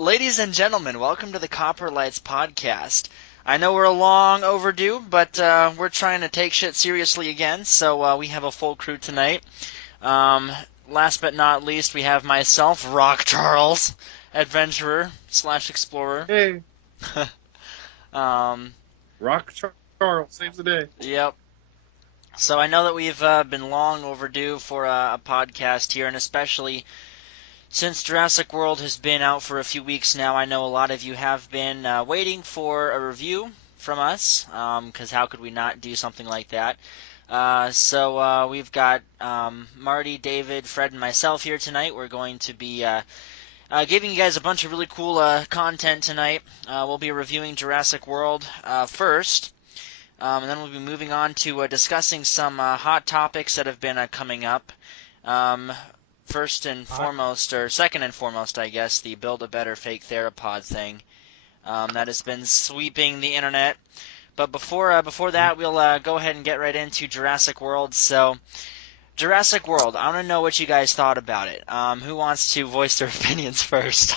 Ladies and gentlemen, welcome to the Coprolites podcast. I know we're long overdue, but we're trying to take shit seriously again, so we have a full crew tonight. Last but not least, we have myself, Rock Charles, adventurer / explorer. Hey, Um, Rock Charles saves the day. yep. So I know that we've been long overdue for a podcast here, and especially since Jurassic World has been out for a few weeks now, I know a lot of you have been waiting for a review from us, because how could we not do something like that? So we've got Marty, David, Fred, and myself here tonight. We're going to be giving you guys a bunch of really cool content tonight. We'll be reviewing Jurassic World first, and then we'll be moving on to discussing some hot topics that have been coming up. First and foremost, or second and foremost, I guess, the Build-A-Better fake theropod thing that has been sweeping the internet. But before that, we'll go ahead and get right into Jurassic World. So, Jurassic World, I want to know what you guys thought about it. Who wants to voice their opinions first?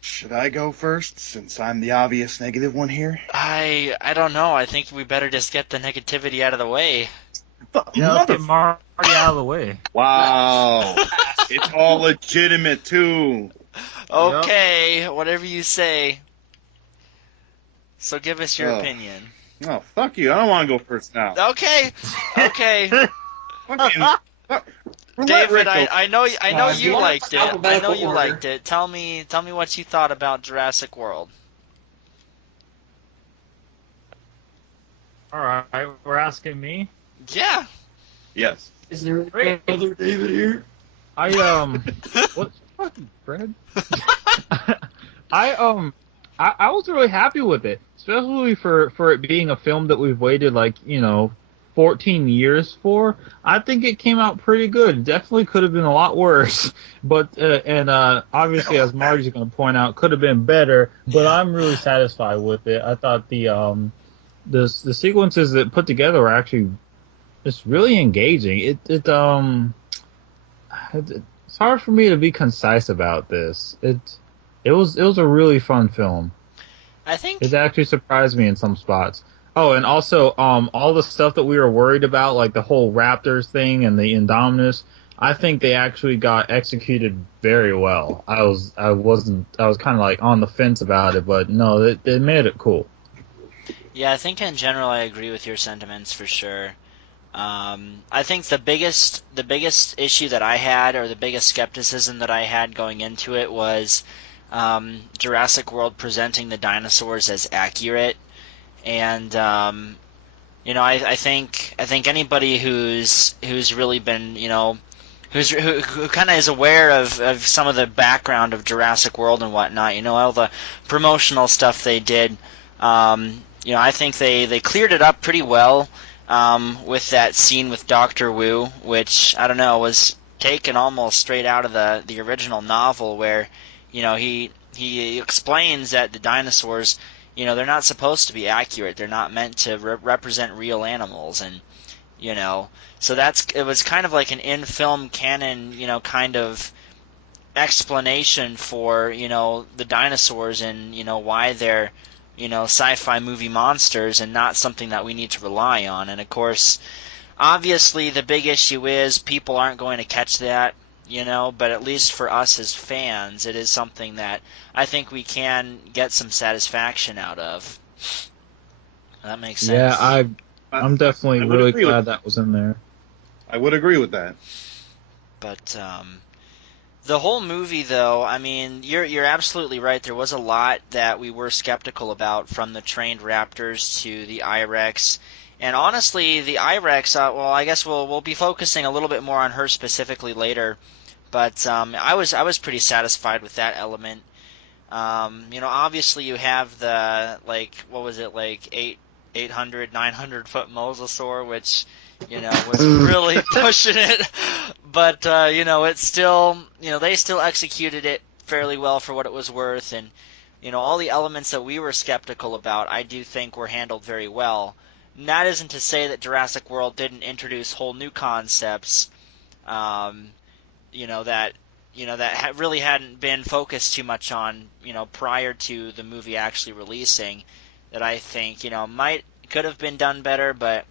Should I go first, since I'm the obvious negative one here? I don't know. I think we better just get the negativity out of the way. Yeah, let's get Marty out of the way. Wow. It's all legitimate, too. Okay, whatever you say. So give us your opinion. Oh, fuck you. I don't want to go first now. Okay. Fucking, David, I know you Mark, liked it. I know alphabetical you order. liked it. Tell me what you thought about Jurassic World. Alright, we're asking me. Yeah. Yes. Is there Great. another David here? What's fucking Fred? I was really happy with it, especially for it being a film that we've waited 14 years for. I think it came out pretty good. Definitely could have been a lot worse, but obviously, as Marty's going to point out, could have been better. But I'm really satisfied with it. I thought the sequences that put together were actually just really engaging. It's hard for me to be concise about this. It was a really fun film. I think It actually surprised me in some spots. Oh, and also all the stuff that we were worried about, like the whole Raptors thing and the Indominus, I think they actually got executed very well. I was kind of like on the fence about it, but no, they made it cool. Yeah, I think in general I agree with your sentiments for sure. I think the biggest issue that I had, or the biggest skepticism that I had going into it, was Jurassic World presenting the dinosaurs as accurate, and I think anybody who's really been who kind of is aware of some of the background of Jurassic World and whatnot, all the promotional stuff they did, I think they cleared it up pretty well. With that scene with Dr. Wu, which, I don't know, was taken almost straight out of the original novel, where, he explains that the dinosaurs, they're not supposed to be accurate. They're not meant to represent real animals, and, so it was kind of like an in-film canon, kind of explanation for, the dinosaurs and, why they're sci-fi movie monsters and not something that we need to rely on. And of course, obviously the big issue is people aren't going to catch that, but at least for us as fans, it is something that I think we can get some satisfaction out of. That makes sense. Yeah, I'm definitely I would really agree glad with- that was in there. I would agree with that. But the whole movie, though, I mean, you're absolutely right. There was a lot that we were skeptical about, from the trained raptors to the I-Rex. And honestly, the I-Rex, well, I guess we'll be focusing a little bit more on her specifically later. But I was pretty satisfied with that element. Obviously you have the, what was it, 800, 900 foot mosasaur, which, was really pushing it. But, it's still, they still executed it fairly well for what it was worth. And, all the elements that we were skeptical about, I do think were handled very well. And that isn't to say that Jurassic World didn't introduce whole new concepts, that, that really hadn't been focused too much on, prior to the movie actually releasing, that I think, could have been done better. But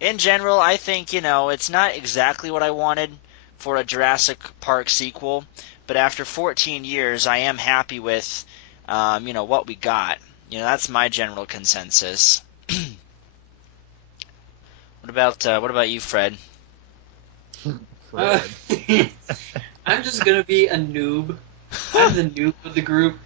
in general, I think, it's not exactly what I wanted for a Jurassic Park sequel, but after 14 years, I am happy with, what we got. That's my general consensus. What about you, Fred? Fred. I'm just gonna be a noob. I'm the noob of the group.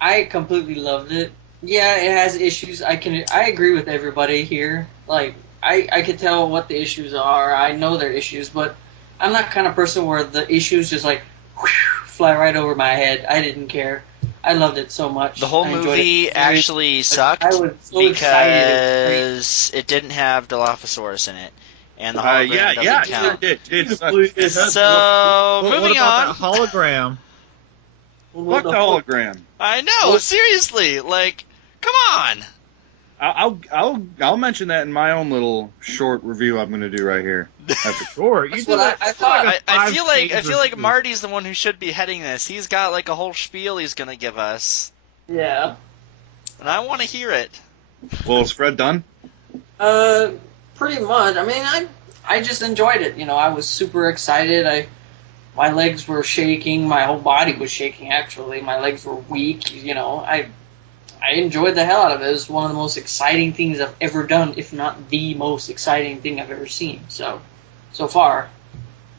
I completely loved it. Yeah, it has issues. I agree with everybody here. Like, I could tell what the issues are. I know their issues, but I'm not the kind of person where the issues just like whew, fly right over my head. I didn't care. I loved it so much. The whole movie actually sucked because it didn't have Dilophosaurus in it. And the hologram doesn't count. It did. So, What moving about on. that hologram? Fuck the hologram. I know, seriously, come on. I'll mention that in my own little short review I'm going to do right here. Sure, you That's did what I thought. I feel like Marty's the one who should be heading this. He's got a whole spiel he's going to give us. Yeah. And I want to hear it. Well, is Fred done? Pretty much. I mean, I just enjoyed it. I was super excited. My legs were shaking. My whole body was shaking, actually. My legs were weak. I enjoyed the hell out of it. It was one of the most exciting things I've ever done, if not the most exciting thing I've ever seen. So far,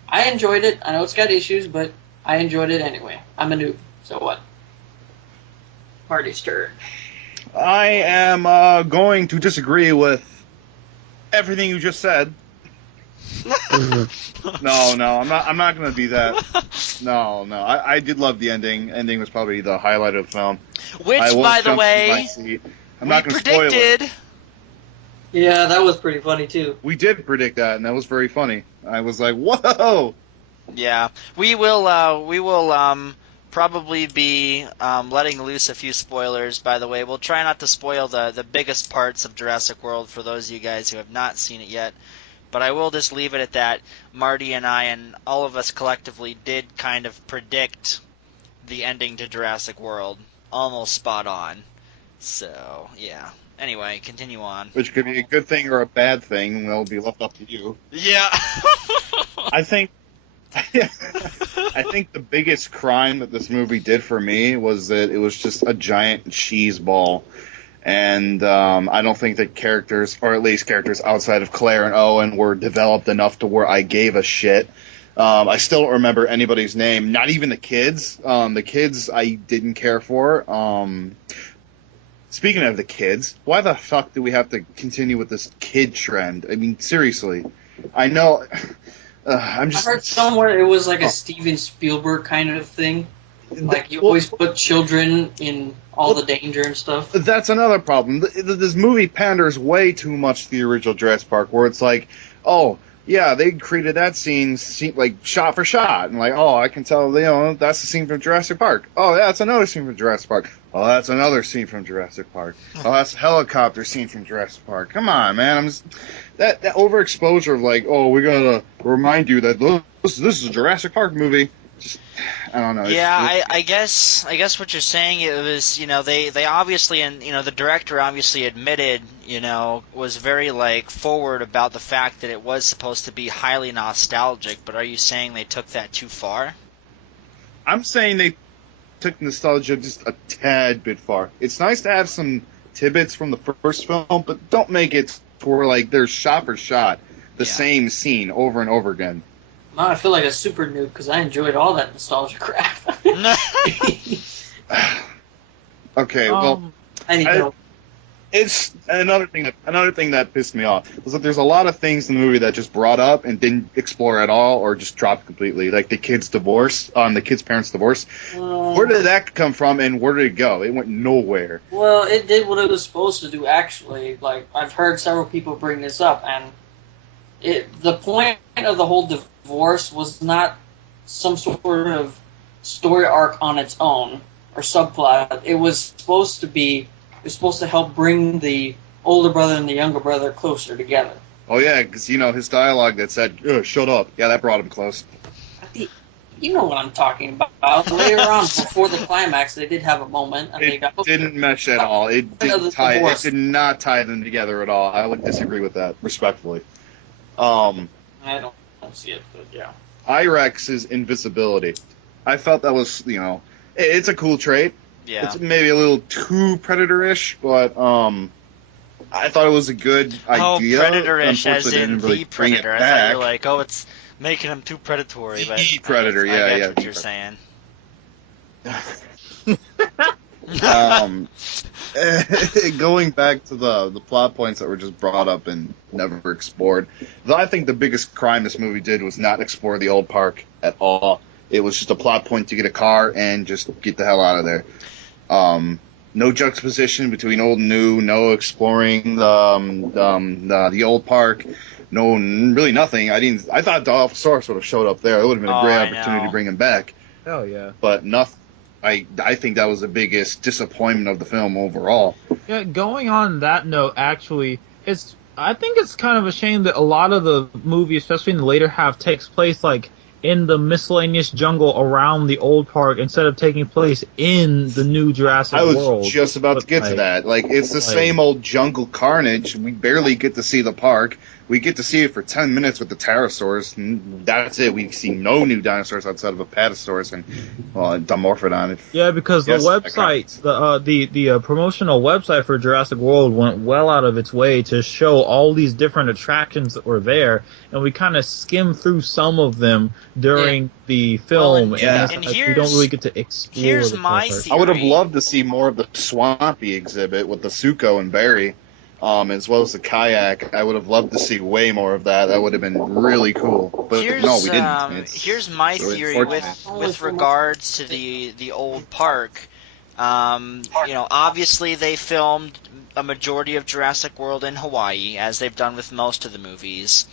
I enjoyed it. I know it's got issues, but I enjoyed it anyway. I'm a noob. So what? Marty's turn. I am going to disagree with everything you just said. No, I'm not going to be that. No. I did love the ending. Ending was probably the highlight of the film. Which, by the way, I'm not we going to spoil predicted. it. Yeah, that was pretty funny, too. We did predict that, and that was very funny. I was like, whoa! Yeah, we will probably be letting loose a few spoilers, by the way. We'll try not to spoil the biggest parts of Jurassic World for those of you guys who have not seen it yet. But I will just leave it at that. Marty and I and all of us collectively did kind of predict the ending to Jurassic World. Almost spot on. So, yeah. Anyway, continue on. Which could be a good thing or a bad thing, and that'll be left up to you. Yeah. I think the biggest crime that this movie did for me was that it was just a giant cheese ball. And I don't think that characters, or at least characters outside of Claire and Owen, were developed enough to where I gave a shit. I still don't remember anybody's name, not even the kids. The kids I didn't care for. Speaking of the kids, why the fuck do we have to continue with this kid trend? I mean, seriously. I know... I heard somewhere it was like a Steven Spielberg kind of thing. Like, you always put children in all the danger and stuff. That's another problem. This movie panders way too much to the original Jurassic Park, where it's like, oh, yeah, they created that scene like shot for shot, and like, oh, I can tell, that's the scene from Jurassic Park. Oh, yeah, that's another scene from Jurassic Park. Oh, that's another scene from Jurassic Park. Oh, that's a helicopter scene from Jurassic Park. Come on, man. That overexposure of like, oh, we gotta remind you that this is a Jurassic Park movie. Just, I don't know. Yeah, I guess what you're saying, it was, they obviously, and the director obviously admitted, was very forward about the fact that it was supposed to be highly nostalgic. But are you saying they took that too far? I'm saying they took nostalgia just a tad bit far. It's nice to have some tidbits from the first film, but don't make it where there's shot for shot the same scene over and over again. Now I feel like a super noob because I enjoyed all that nostalgia crap. Okay, well, it's another thing that pissed me off was that there's a lot of things in the movie that just brought up and didn't explore at all, or just dropped completely, like the kid's divorce, the kid's parents' divorce. Where did that come from, and where did it go? It went nowhere. Well, it did what it was supposed to do. Actually, I've heard several people bring this up, and the point of the whole divorce was not some sort of story arc on its own or subplot. It was supposed to help bring the older brother and the younger brother closer together. Oh yeah, because his dialogue that said "shut up," yeah, that brought him close. You know what I'm talking about. Later on, before the climax, they did have a moment, and they got didn't mesh at all. It didn't tie. It did not tie them together at all. I would disagree with that, respectfully. I don't see it, but yeah. I-Rex's invisibility. I felt that was, it's a cool trait. Yeah. It's maybe a little too Predator-ish, but I thought it was a good idea. Oh, Predator-ish, as Unfortunately, they in didn't really the bring it Predator. I thought back. you were like, oh, it's making him too predatory. But The Predator, I yeah. get what you're saying. Going back to the plot points that were just brought up and never explored, I think the biggest crime this movie did was not explore the old park at all. It was just a plot point to get a car and just get the hell out of there. No juxtaposition between old and new. No exploring the old park. No, really nothing. I thought Dilophosaurus would have showed up there. It would have been a great opportunity to bring him back. Hell yeah. But nothing. I think that was the biggest disappointment of the film overall. Yeah, going on that note, actually, I think it's kind of a shame that a lot of the movie, especially in the later half, takes place like in the miscellaneous jungle around the old park instead of taking place in the new Jurassic World. I was just about to get to that. Like, it's the same old jungle carnage. We barely get to see the park. We get to see it for 10 minutes with the pterosaurs, and that's it. We see no new dinosaurs outside of Apatosaurus and Dimorphodon. Yeah, because the websites, the promotional website for Jurassic World went well out of its way to show all these different attractions that were there, and we kind of skimmed through some of them during the film, and we don't really get to explore. Here's the my park. theory. I would have loved to see more of the Swampy exhibit with the Suko and Barry. As well as the kayak. I would have loved to see way more of that. That would have been really cool. But no, we didn't. Here's my theory with regards to the old park. Obviously they filmed a majority of Jurassic World in Hawaii, as they've done with most of the movies.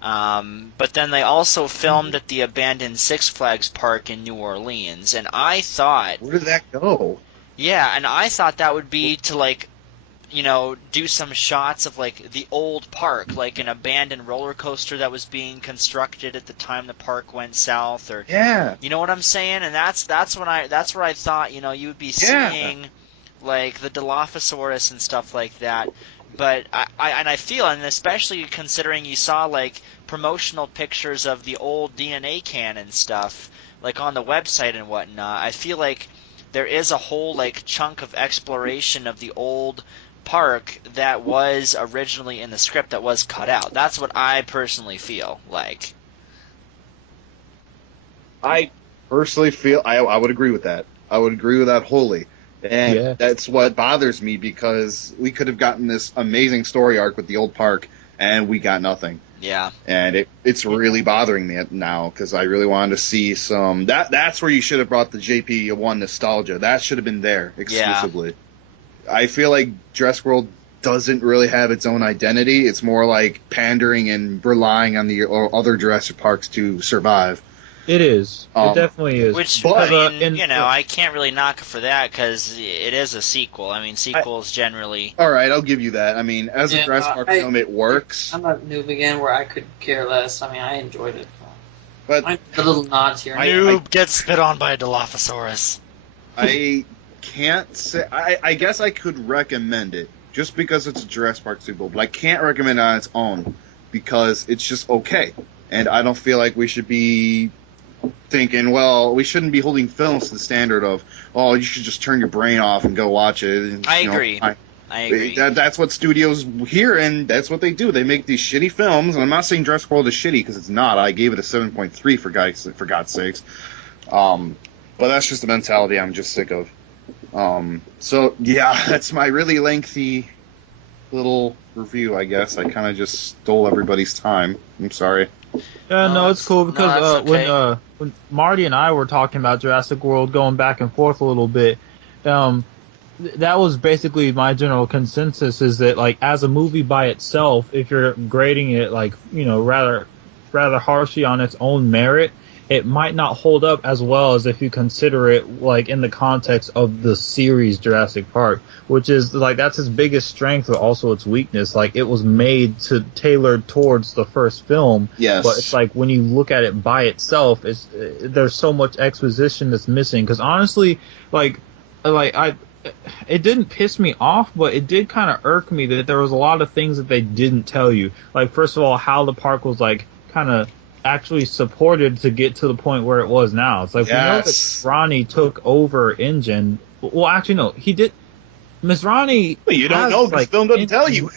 But then they also filmed at the abandoned Six Flags Park in New Orleans, and I thought... Where did that go? Yeah, and I thought that would be to, do some shots of, the old park, like an abandoned roller coaster that was being constructed at the time the park went south, or... Yeah. You know what I'm saying? And that's where I thought, you would be seeing, the Dilophosaurus and stuff like that. But I feel, and especially considering you saw, promotional pictures of the old DNA cannon stuff, on the website and whatnot, I feel like there is a whole, chunk of exploration of the old park that was originally in the script that was cut out. That's what I personally feel like. I personally feel I would agree with that. I would agree with that wholly. And that's what bothers me, because we could have gotten this amazing story arc with the old park, and we got nothing. Yeah. And it's really bothering me now, because I really wanted to see some... That's where you should have brought the JP1 nostalgia. That should have been there exclusively. Yeah. I feel like Jurassic World doesn't really have its own identity. It's more like pandering and relying on the other Jurassic Parks to survive. It is. It definitely is. Which, I can't really knock it for that, because it is a sequel. I mean, sequels generally... All right, I'll give you that. I mean, as a Jurassic Park film, it works. I'm a noob again, where I could care less. I mean, I enjoyed it. But the little nods here. Noob gets spit on by a Dilophosaurus. I can't say... I guess I could recommend it, just because it's a Jurassic Park sequel, but I can't recommend it on its own, because it's just okay. And I don't feel like we should be thinking, well, we shouldn't be holding films to the standard of, oh, you should just turn your brain off and go watch it. And, I agree. I agree. That's what studios here, and that's what they do. They make these shitty films, and I'm not saying Jurassic World is shitty, because it's not. I gave it a 7.3 for God's sakes. But that's just the mentality I'm just sick of. So yeah, that's my really lengthy little review, I guess. I kind of just stole everybody's time. I'm sorry. Yeah, no, it's cool, because when Marty and I were talking about Jurassic World, going back and forth a little bit, that was basically my general consensus, is that, as a movie by itself, if you're grading it, rather harshly on its own merit, it might not hold up as well as if you consider it like in the context of the series Jurassic Park, which is like that's its biggest strength but also its weakness. Like it was made to tailor towards the first film. Yes. But it's like when you look at it by itself, there's so much exposition that's missing. Because honestly, it didn't piss me off, but it did kind of irk me that there was a lot of things that they didn't tell you. Like, first of all, how the park was, like, kind of actually supported to get to the point where it was now. It's like, we know that Ronnie took over Engine. Well, actually, no, he did. Miss Ronnie. Well, you don't know because like, film doesn't tell you.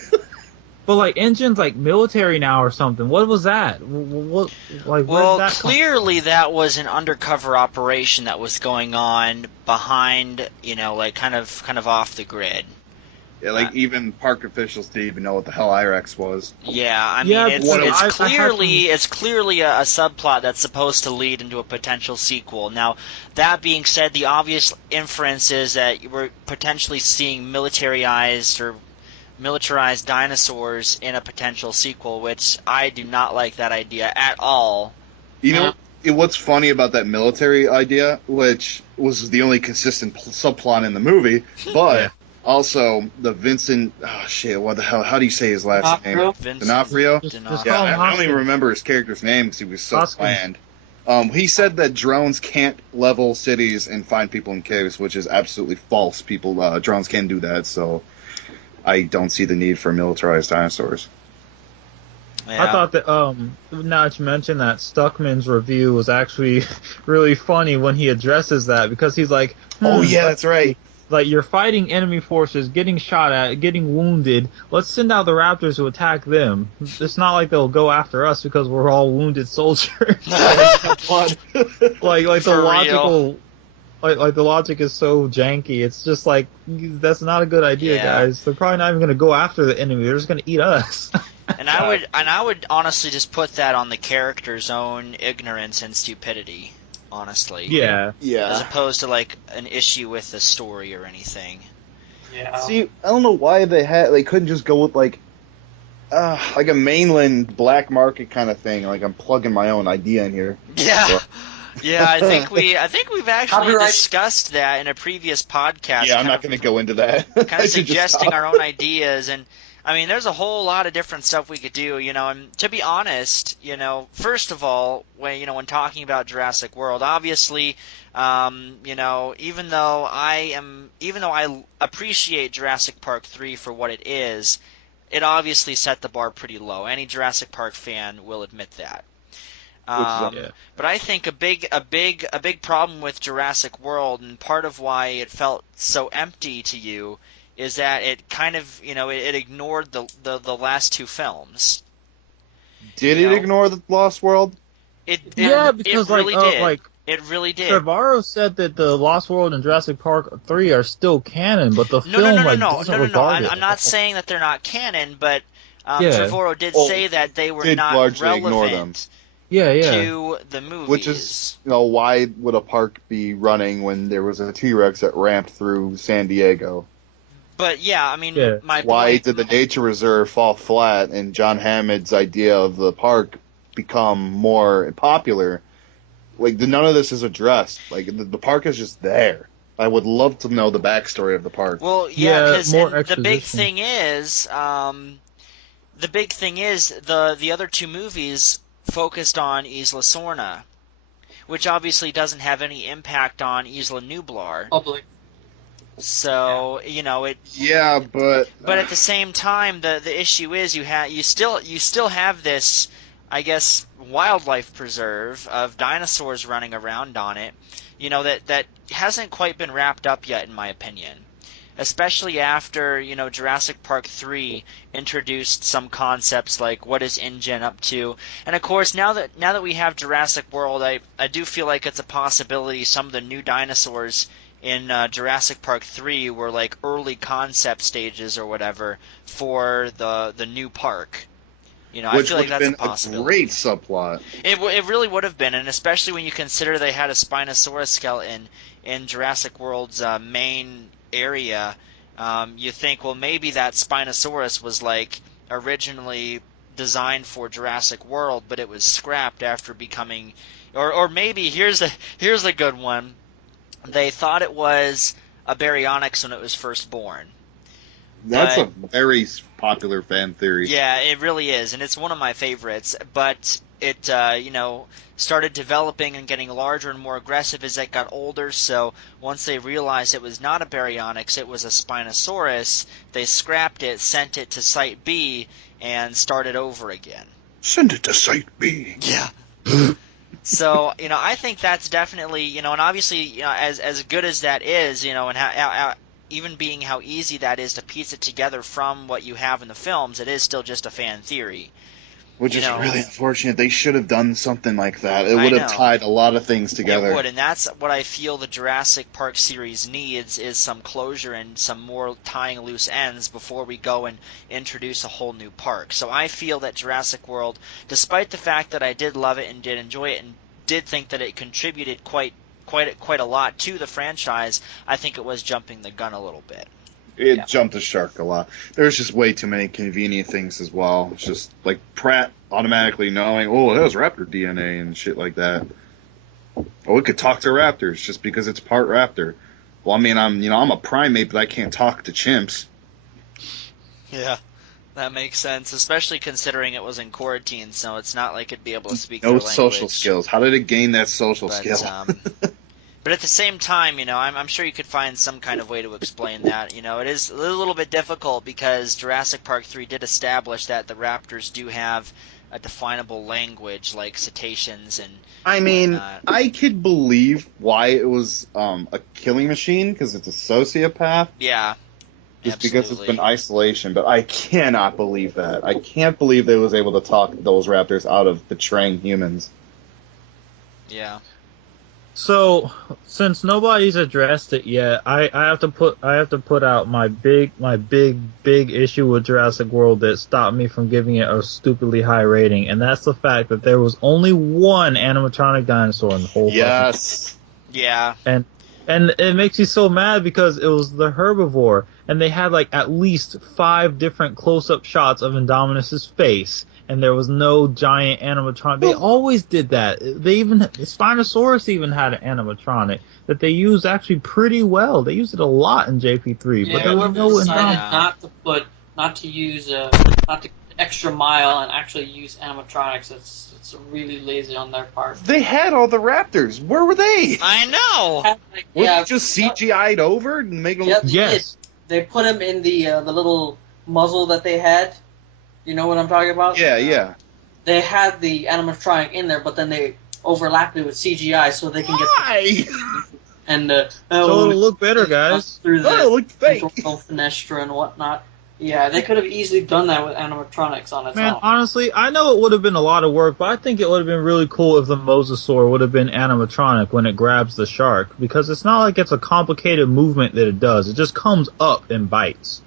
But like Engine's like military now or something. What was that? What like? Well, that clearly that was an undercover operation that was going on behind, like kind of off the grid. Yeah, like even park officials didn't even know what the hell IREX was. Yeah, I mean Yeah, it's clearly a subplot that's supposed to lead into a potential sequel. Now, that being said, the obvious inference is that we're potentially seeing militarized dinosaurs in a potential sequel, which I do not like that idea at all. You know what's funny about that military idea, which was the only consistent subplot in the movie, but also the Vincent, what the hell, how do you say his last name? D'Onofrio? Yeah, I don't even remember his character's name because he was so bland. He said that drones can't level cities and find people in caves, which is absolutely false. Drones can do that, so I don't see the need for militarized dinosaurs. Yeah. I thought that, now that you mentioned that, Stuckman's review was actually really funny when he addresses that, because he's like, oh yeah, that's right. Like, you're fighting enemy forces, getting shot at, getting wounded. Let's send out the raptors to attack them. It's not like they'll go after us because we're all wounded soldiers. like the logical... Like the logic is so janky. It's just like, that's not a good idea, guys. They're probably not even going to go after the enemy. They're just going to eat us. And I would honestly just put that on the character's own ignorance and stupidity, honestly. Yeah. As opposed to like an issue with the story or anything. Yeah. See, I don't know why they couldn't just go with like a mainland black market kind of thing. Like I'm plugging my own idea in here. Yeah. So. Yeah, I think we've actually discussed that in a previous podcast. Yeah, I'm not going to go into that. Kind of suggesting our own ideas, and I mean, there's a whole lot of different stuff we could do, And to be honest, first of all, when talking about Jurassic World, obviously, even though I appreciate Jurassic Park 3 for what it is, it obviously set the bar pretty low. Any Jurassic Park fan will admit that. But I think a big problem with Jurassic World, and part of why it felt so empty to you, is that it kind of it ignored the last two films. Did it ignore the Lost World? Because it really did. It really did. Trevorrow said that the Lost World and Jurassic Park 3 are still canon, but the film doesn't regard it. I'm not saying that they're not canon, but Trevorrow did say that they were not relevant. To the movies. Which is, why would a park be running when there was a T-Rex that ramped through San Diego? But yeah, I mean, why did the nature reserve fall flat and John Hammond's idea of the park become more popular? Like, none of this is addressed. Like, the park is just there. I would love to know the backstory of the park. Well, because the big thing is, the other two movies focused on Isla Sorna, which obviously doesn't have any impact on Isla Nublar. Public. So it. Yeah, but at the same time, the issue is you still have this, I guess, wildlife preserve of dinosaurs running around on it. That hasn't quite been wrapped up yet, in my opinion. Especially after, Jurassic Park 3 introduced some concepts like what is InGen up to. And of course, now that we have Jurassic World, I do feel like it's a possibility some of the new dinosaurs in Jurassic Park 3 were like early concept stages or whatever for the new park. I feel like that's a possibility. Great subplot. It really would have been, and especially when you consider they had a Spinosaurus skeleton in Jurassic World's main area, you think, well, maybe that Spinosaurus was like originally designed for Jurassic World, but it was scrapped after becoming or maybe here's a good one. They thought it was a baryonyx when it was first born. That's But- a very popular fan theory. Yeah, it really is, and it's one of my favorites. But it, started developing and getting larger and more aggressive as it got older. So once they realized it was not a baryonyx, it was a Spinosaurus, they scrapped it, sent it to Site B, and started over again. Send it to Site B. Yeah. So, I think that's definitely, and obviously, as good as that is, and how even being how easy that is to piece it together from what you have in the films, it is still just a fan theory. Which is You know. really unfortunate. They should have done something like that. It I would have know. tied a lot of things together. It would, and that's what I feel the Jurassic Park series needs, is some closure and some more tying loose ends before we go and introduce a whole new park. So I feel that Jurassic World, despite the fact that I did love it and did enjoy it and did think that it contributed quite a lot to the franchise, I think it was jumping the gun a little bit. It jumped the shark a lot. There's just way too many convenient things as well. It's just like Pratt automatically knowing, oh, that was raptor DNA and shit like that. Oh, it could talk to raptors just because it's part raptor. Well, I mean, I'm a primate, but I can't talk to chimps. Yeah, that makes sense, especially considering it was in quarantine, so it's not like it'd be able to speak No their social language. skills. How did it gain that social But, skill? But at the same time, I'm sure you could find some kind of way to explain that. It is a little bit difficult because Jurassic Park 3 did establish that the raptors do have a definable language like cetaceans and I mean, whatnot. I could believe why it was a killing machine because it's a sociopath. Yeah, Just because it's absolutely. been isolation, but I cannot believe that. I can't believe they was able to talk those raptors out of betraying humans. Yeah. So, since nobody's addressed it yet, I have to put out my big issue with Jurassic World that stopped me from giving it a stupidly high rating, and that's the fact that there was only one animatronic dinosaur in the whole Yes. Yeah. And it makes me so mad because it was the herbivore, and they had like at least 5 different close-up shots of Indominus's face, and there was no giant animatronic. They always did that. Spinosaurus even had an animatronic that they used actually pretty well. They used it a lot in JP3, Yeah, but there was whoever no decided Indominus. not to use extra mile and actually use animatronics. It's really lazy on their part. They had all the raptors. Where were they? I know. Were they just CGI'd over and make them Yeah, look... Yes. They put them in the little muzzle that they had. You know what I'm talking about? Yeah. They had the animatronic in there, but then they overlapped it with CGI so they can Why? and So it'll look better, guys. through Oh, it the looked fake. control fenestra and whatnot. Yeah, they could have easily done that with animatronics on its Man, own. honestly, I know it would have been a lot of work, but I think it would have been really cool if the mosasaur would have been animatronic when it grabs the shark, because it's not like it's a complicated movement that it does. It just comes up and bites.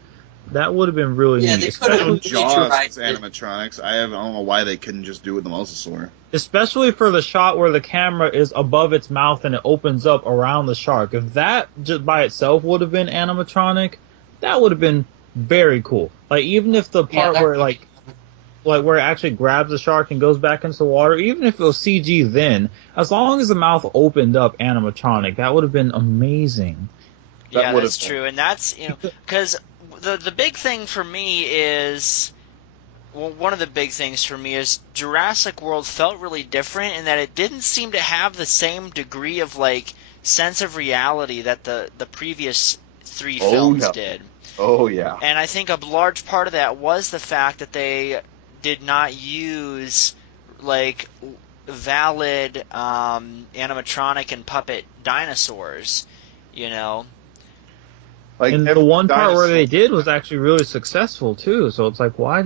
That would have been really Yeah, neat. they could have Jaws meteorized is it. animatronics. I don't know why they couldn't just do it with the mosasaur. Especially for the shot where the camera is above its mouth and it opens up around the shark. If that just by itself would have been animatronic, that would have been very cool. Like, even if the part where like where it actually grabs the shark and goes back into the water, even if it was CG then, as long as the mouth opened up animatronic, that would have been amazing. That Yeah, would that's have been. true, and that's because the big thing for me is, well, one of the big things for me is Jurassic World felt really different in that it didn't seem to have the same degree of like sense of reality that the previous 3 films did. Oh, yeah. And I think a large part of that was the fact that they did not use like valid animatronic and puppet dinosaurs, Like, And the every one part where they dinosaur- did was actually really successful too. So it's like, why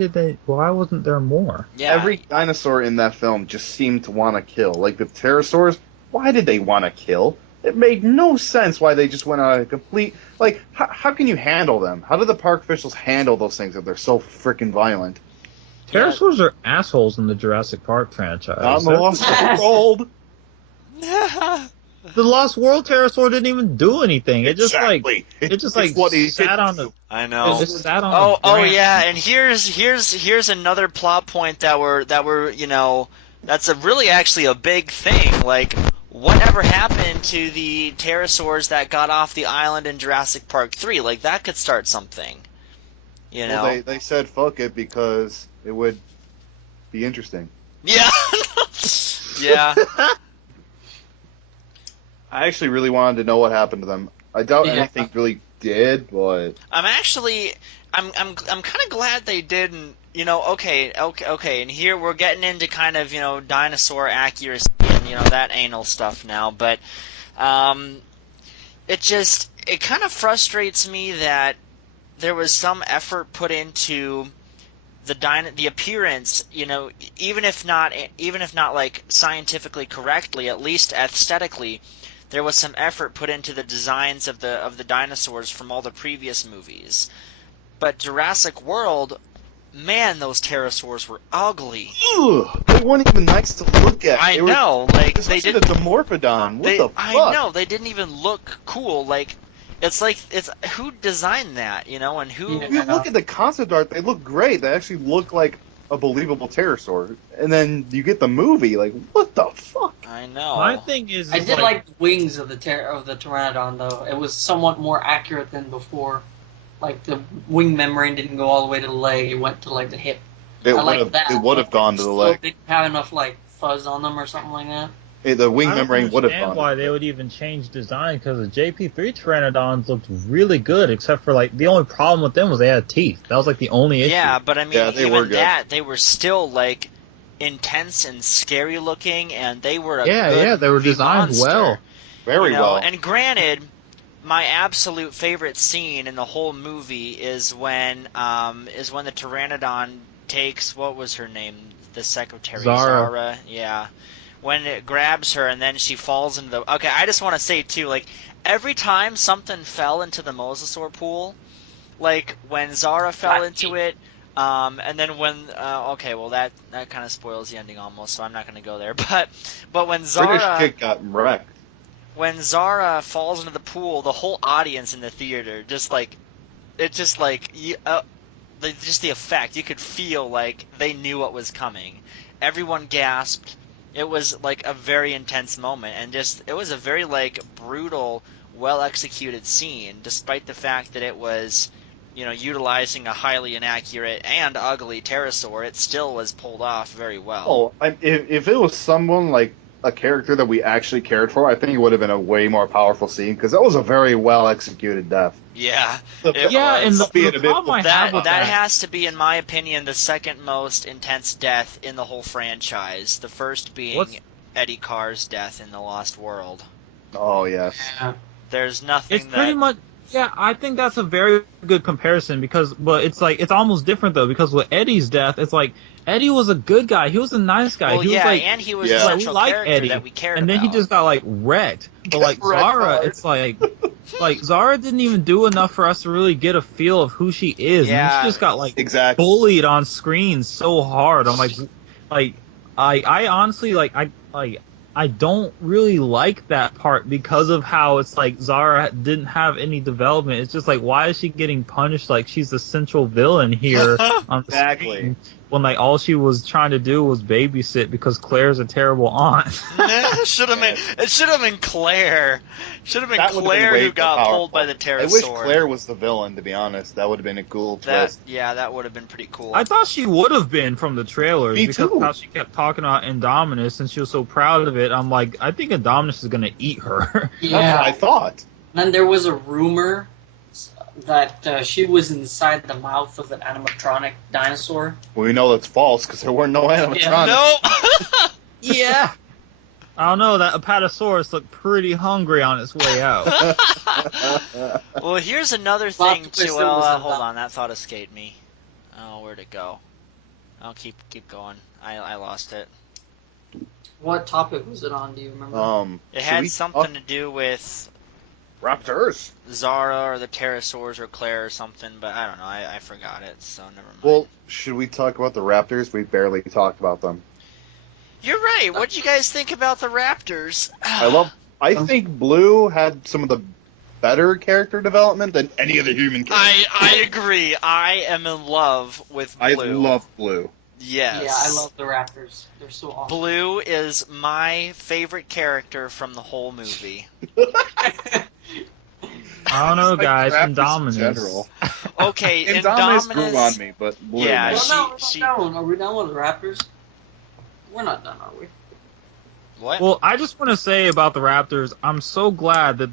wasn't there more? Yeah. Every dinosaur in that film just seemed to want to kill. Like the pterosaurs, why did they want to kill? It made no sense why they just went on a complete... Like, how can you handle them? How do the park officials handle those things if they're so freaking violent? Pterosaurs are assholes in the Jurassic Park franchise. Not in the Lost World. The Lost World pterosaur didn't even do anything. It just Exactly. it just It's what he sat did. on the I know. it just sat on Oh the branch. yeah, and here's another plot point that we're That's really actually a big thing. Like, whatever happened to the pterosaurs that got off the island in Jurassic Park 3? Like, that could start something. You know? Well, they said fuck it because it would be interesting. Yeah. Yeah. I actually really wanted to know what happened to them. I doubt Yeah. anything really did, but I'm kind of glad they didn't. You know, okay, and here we're getting into kind of, you know, dinosaur accuracy and, you know, that anal stuff now, but it kind of frustrates me that there was some effort put into the appearance, you know, even if not like scientifically correctly, at least aesthetically, there was some effort put into the designs of the dinosaurs from all the previous movies. But Jurassic World, man, those pterosaurs were ugly. ugh, they weren't even nice to look at. I know, like they especially didn't. the Dimorphodon. What the fuck? I know they didn't even look cool. Like it's who designed that, you know, and who. Yeah. If you look at the concept art, they look great. They actually look like a believable pterosaur. And then you get the movie, like, what the fuck? I know. My thing is, I did like the wings of the pteranodon though. It was somewhat more accurate than before. Like the wing membrane didn't go all the way to the leg; it went to like the hip. It I like would that. have gone to the Still leg. didn't have enough like fuzz on them or something like that. The wing I don't membrane would have understand gone. why they would even change design, because the JP3 Pteranodons looked really good, except for like the only problem with them was they had teeth. That was like the only issue. Yeah, but I mean, Yeah, they were even good. that, they were still like intense and scary looking, and they were a Yeah, good yeah, they were movie designed monster, well. Very you know? well. And granted, my absolute favorite scene in the whole movie is when the Pteranodon takes, what was her name, the secretary, Zara. Yeah, when it grabs her and then she falls into the. Okay, I just want to say too, like every time something fell into the mosasaur pool, like when Zara fell into it. And then when okay, well that kind of spoils the ending almost, so I'm not going to go there. But when British Zara kid got wrecked. when Zara falls into the pool, the whole audience in the theater just the effect, you could feel like they knew what was coming. Everyone gasped. It was like a very intense moment, and it was a very like brutal, well executed scene, despite the fact that it was, you know, utilizing a highly inaccurate and ugly pterosaur. It still was pulled off very well. Oh, if it was someone like a character that we actually cared for, I think it would have been a way more powerful scene, because that was a very well executed death. Yeah. Yeah, and the problem I have with That has to be, in my opinion, the second most intense death in the whole franchise. The first being Eddie Carr's death in The Lost World. Oh yes. Yeah. There's nothing It's pretty much. Yeah, I think that's a very good comparison, but it's like it's almost different though, because with Eddie's death, it's like Eddie was a good guy. He was a nice guy. Well, he yeah, was and he was Yeah. the like, we central like character Eddie, that we cared and then he about. just got like wrecked. But like Red Zara, card. it's like Zara didn't even do enough for us to really get a feel of who she is. And Yeah. she just got like Exactly. bullied on screen so hard. I'm like I honestly I don't really like that part because of how it's like Zara didn't have any development. It's just like, why is she getting punished like she's the central villain here on the Exactly. screen, when like all she was trying to do was babysit because Claire's a terrible aunt. It should have been Claire. Should have been That would've been Claire way who more got pulled by powerful. the pterosaur. I wish Claire was the villain, to be honest. That would have been a cool twist. That would have been pretty cool. I thought she would have been from the trailers Me because too. of how she kept talking about Indominus and she was so proud of it. I'm like, I think Indominus is gonna eat her. That's what I thought. Then there was a rumor that she was inside the mouth of an animatronic dinosaur. Well, we know that's false because there were no animatronics. Nope. Yeah. I don't know, that Apatosaurus looked pretty hungry on its way out. Well, here's another Plot thing twist, too. it was a Hold dog. on, that thought escaped me. Oh, where'd it go? I'll keep going. I lost it. What topic was it on? Do you remember? It should we had something to do with Raptors. Zara or the pterosaurs or Claire or something, but I don't know. I forgot it, so never mind. Well, should we talk about the Raptors? We barely talked about them. You're right. What'd you guys think about the Raptors? I think Blue had some of the better character development than any other human character. I agree. I am in love with Blue. I love Blue. Yes. Yeah, I love the Raptors. They're so awesome. Blue is my favorite character from the whole movie. I don't know, Like guys. Raptors in Indominus. general. Okay, Indominus grew Indominus. on me, but Blue. Yeah, was- Well, no, we're she- not done. Are we done with the Raptors? We're not done, are we? What? Well, I just want to say about the Raptors, I'm so glad that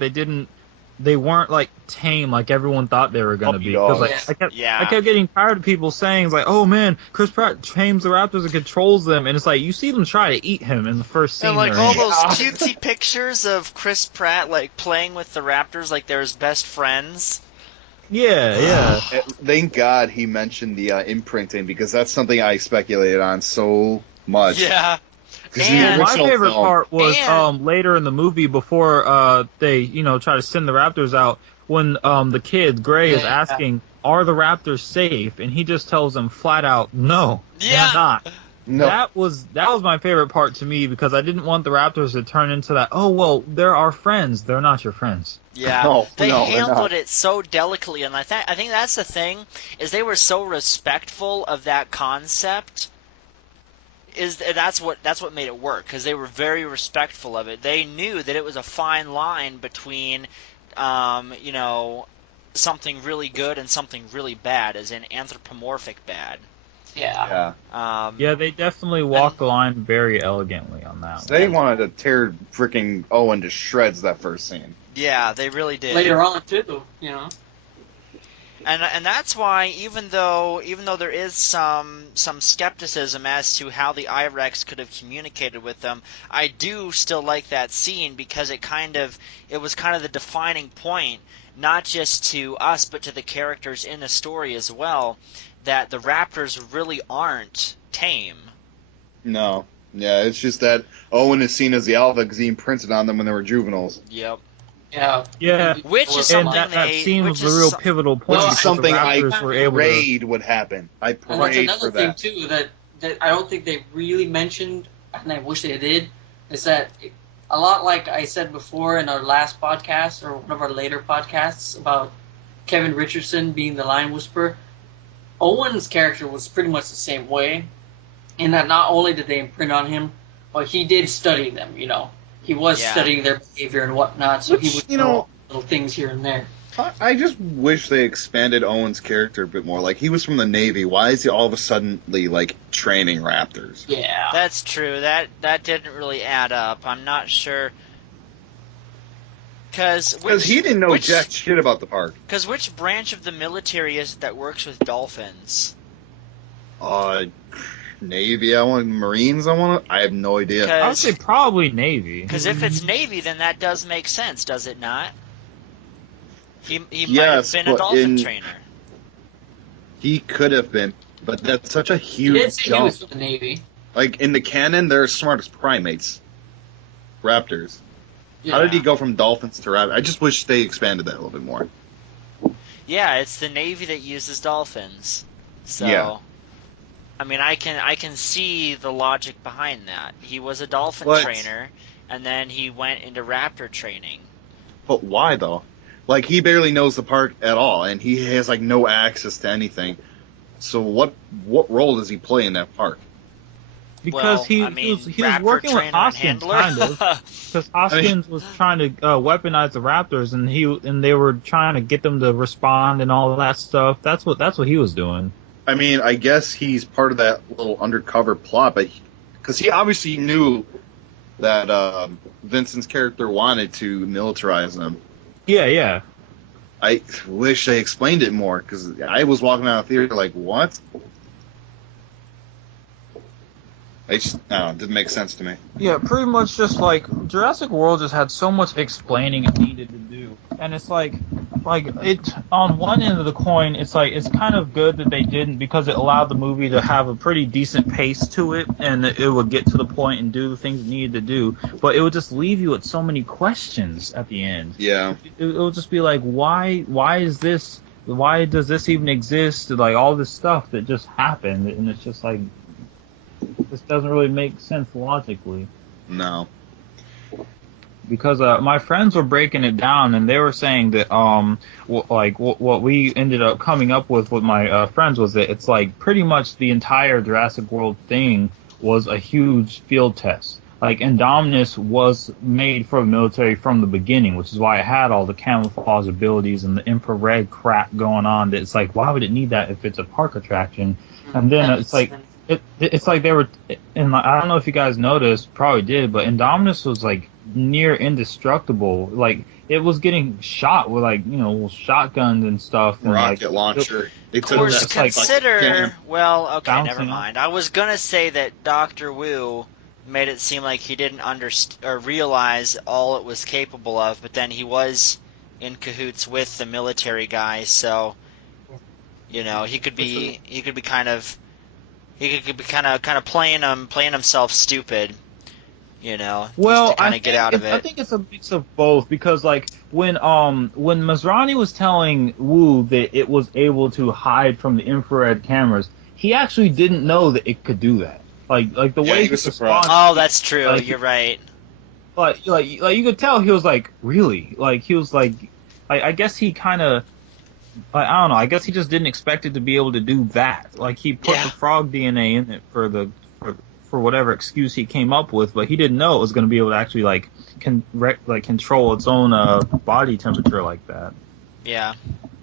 they weren't like tame like everyone thought they were gonna Puppy be. Because dogs. I kept getting tired of people saying like, "Oh man, Chris Pratt tames the Raptors and controls them," and it's like you see them try to eat him in the first scene. and like they're all in. those cutesy pictures of Chris Pratt like playing with the Raptors like they're his best friends. Yeah. Thank God he mentioned the imprinting, because that's something I speculated on so much. Yeah. 'Cause And- the My original favorite film- part was And- later in the movie before they try to send the Raptors out when the kid Gray is Yeah. asking, "Are the Raptors safe?" and he just tells them flat out, "No, Yeah. they're not." No, That was my favorite part to me because I didn't want the Raptors to turn into that. Oh well, they're our friends. They're not your friends. Yeah, No, they they're handled not. it so delicately, and I think that's the thing is they were so respectful of that concept. That's what made it work, because they were very respectful of it. They knew that it was a fine line between, something really good and something really bad, as in anthropomorphic bad. Yeah. yeah. Yeah, they definitely walked the line very elegantly on that. They wanted to tear freaking Owen to shreds that first scene. Yeah, they really did. Later on, too, you know. And that's why even though there is some skepticism as to how the IREX could have communicated with them, I do still like that scene because it was kind of the defining point, not just to us but to the characters in the story as well, that the Raptors really aren't tame. No. Yeah, it's just that Owen is seen as the alpha because he imprinted on them when they were juveniles. Yep. Yeah. Yeah. Which is And something that scene was the real pivotal point. Well, because something the I Raptors were able to. prayed would happen. I And that's prayed another for thing, that. too, that I don't think they really mentioned, and I wish they did, is that a lot like I said before in our last podcast, or one of our later podcasts, about Kevin Richardson being the Lion Whisperer, Owen's character was pretty much the same way, in that not only did they imprint on him, but he did study them, you know. He was studying their behavior and whatnot, so he would know little things here and there. I just wish they expanded Owen's character a bit more. Like, he was from the Navy. Why is he all of a sudden like training Raptors? Yeah. That's true. That didn't really add up. I'm not sure. Because he didn't know jack shit about the park. Because which branch of the military is it that works with dolphins? Navy. I want Marines. I have no idea. I would say probably Navy. Because if it's Navy, then that does make sense, does it not? He might have Yes, been a but dolphin trainer. He could have been, but that's such a He did huge say he jump. was from the Navy. Like, in the canon, they're as smart as primates. Raptors. Yeah. How did he go from dolphins to rabbit? I just wish they expanded that a little bit more. Yeah, it's the Navy that uses dolphins. So, Yeah. I mean, I can see the logic behind that. He was a dolphin But- trainer, and then he went into raptor training. But why, though? Like, he barely knows the park at all, and he has, like, no access to anything. So what role does he play in that park? Because he was raptor working with trainer and Hoskins, handler. kind of. Because Hoskins was trying to weaponize the Raptors, and they were trying to get them to respond and all of that stuff. That's what he was doing. I mean, I guess he's part of that little undercover plot, but because he obviously knew that Vincent's character wanted to militarize them. Yeah. I wish they explained it more, because I was walking out of the theater like, what? I don't know, it didn't make sense to me. Yeah, pretty much just like Jurassic World just had so much explaining it needed to do. And it's like it on one end of the coin, it's kind of good that they didn't, because it allowed the movie to have a pretty decent pace to it, and it would get to the point and do the things it needed to do. But it would just leave you with so many questions at the end. Yeah. It would just be like, why is this? Why does this even exist? Like all this stuff that just happened, and it's just like, this doesn't really make sense logically. No. because my friends were breaking it down and they were saying that what we ended up coming up with my friends was that it's like pretty much the entire Jurassic World thing was a huge field test. Like Indominus was made for the military from the beginning, which is why it had all the camouflage abilities and the infrared crap going on. That it's like, why would it need that if it's a park attraction? And then it's like it's like they were, and I don't know if you guys noticed, probably did, but Indominus was like near indestructible. Like it was getting shot with shotguns and stuff. And rocket launcher. Of course, consider. Well, okay, bouncing never mind. I was gonna say that Dr. Wu made it seem like he didn't or realize all it was capable of, but then he was in cahoots with the military guys, so he could be kind of playing himself stupid, Well, just to kind of get out of it. I think it's a mix of both, because like when Masrani was telling Wu that it was able to hide from the infrared cameras, he actually didn't know that it could do that. Like the way he was responded. Oh, that's true. You're right. Like you could tell he was like, really? Like he was like, I guess he kind of, I don't know. I guess he just didn't expect it to be able to do that. Like he put the frog DNA in it for whatever excuse he came up with, but he didn't know it was going to be able to actually control its own body temperature like that. Yeah.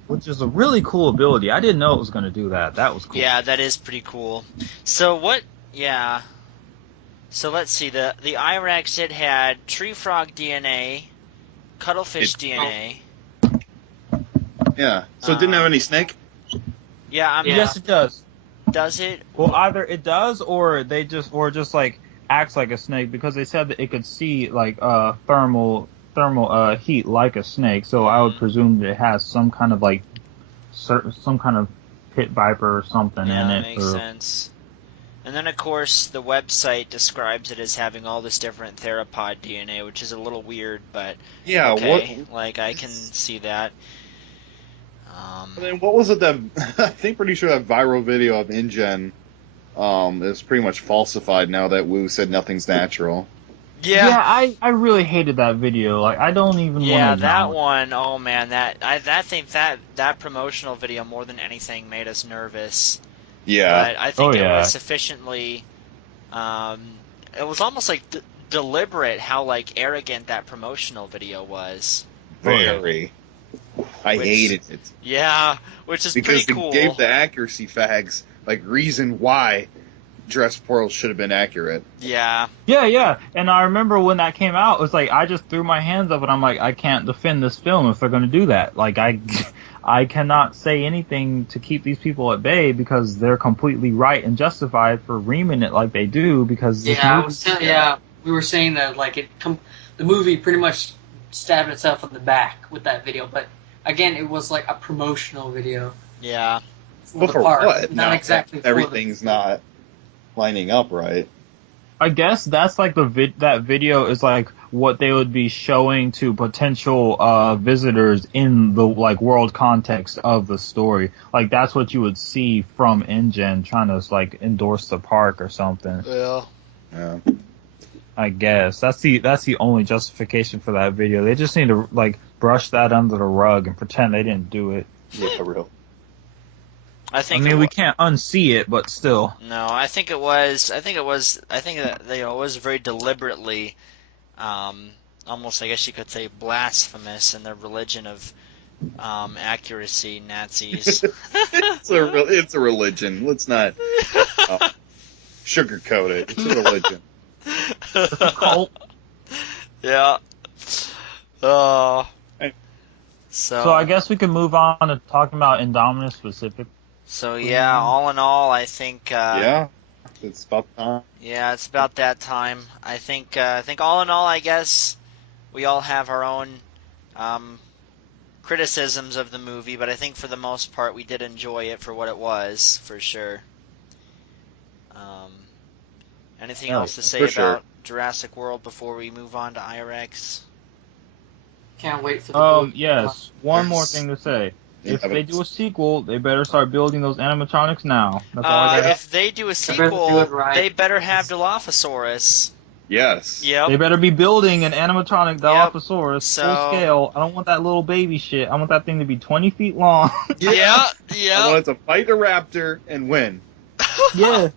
Which is a really cool ability. I didn't know it was going to do that. That was cool. Yeah, that is pretty cool. So what? Yeah. So let's see. The IREX, it had tree frog DNA, cuttlefish DNA. Yeah. So it didn't have any snake? Yeah, Yes, it does. Does it? Well, either it does, or just like acts like a snake, because they said that it could see like thermal heat like a snake. So I would presume that it has some kind of some kind of pit viper or something in it. That makes sense. And then, of course, the website describes it as having all this different theropod DNA, which is a little weird, but yeah. Okay, I can see that. And then what was it that pretty sure that viral video of InGen is pretty much falsified now that Wu said nothing's natural. Yeah, I really hated that video. Like I don't even. Yeah, that one. Oh man, I think that promotional video more than anything made us nervous. Yeah, but I think it was sufficiently. It was almost like deliberate how arrogant that promotional video was. Very. I hated it. Yeah, which is because pretty cool. Because they gave the accuracy fags reason why Jurassic World should have been accurate. Yeah. Yeah. And I remember when that came out, it was like I just threw my hands up and I'm like, I can't defend this film if they're going to do that. Like I cannot say anything to keep these people at bay because they're completely right and justified for reaming it like they do. Because we were saying that the movie pretty much stabbed itself in the back with that video, but again, it was like a promotional video. Yeah. For the park, what? Not exactly. Everything's not lining up right. I guess that's that video is what they would be showing to potential visitors in the world context of the story. Like that's what you would see from InGen trying to endorse the park or something. Yeah. I guess that's the only justification for that video. They just need to brush that under the rug and pretend they didn't do it. Yeah, for real. I mean, we can't unsee it, but still. No, I think it was very deliberately, almost I guess you could say blasphemous in the religion of accuracy, Nazis. It's a religion. Let's not sugarcoat it. It's a religion. It's a cult. Yeah. So I guess we can move on to talking about Indominus specific. So yeah, all in all, I think. It's about time. Yeah, it's about that time. I think all in all, I guess we all have our own criticisms of the movie, but I think for the most part we did enjoy it for what it was, for sure. Anything else to say about Jurassic World before we move on to IRX? Can't wait for the movie. Yes. One more thing to say. If they do a sequel, they better start building those animatronics now. That's all I got. If they do a sequel, they better have Dilophosaurus. Yes. Yep. They better be building an animatronic Dilophosaurus So- full scale. I don't want that little baby shit. I want that thing to be 20 feet long. Yeah. I wanted to fight a raptor and win. Yeah.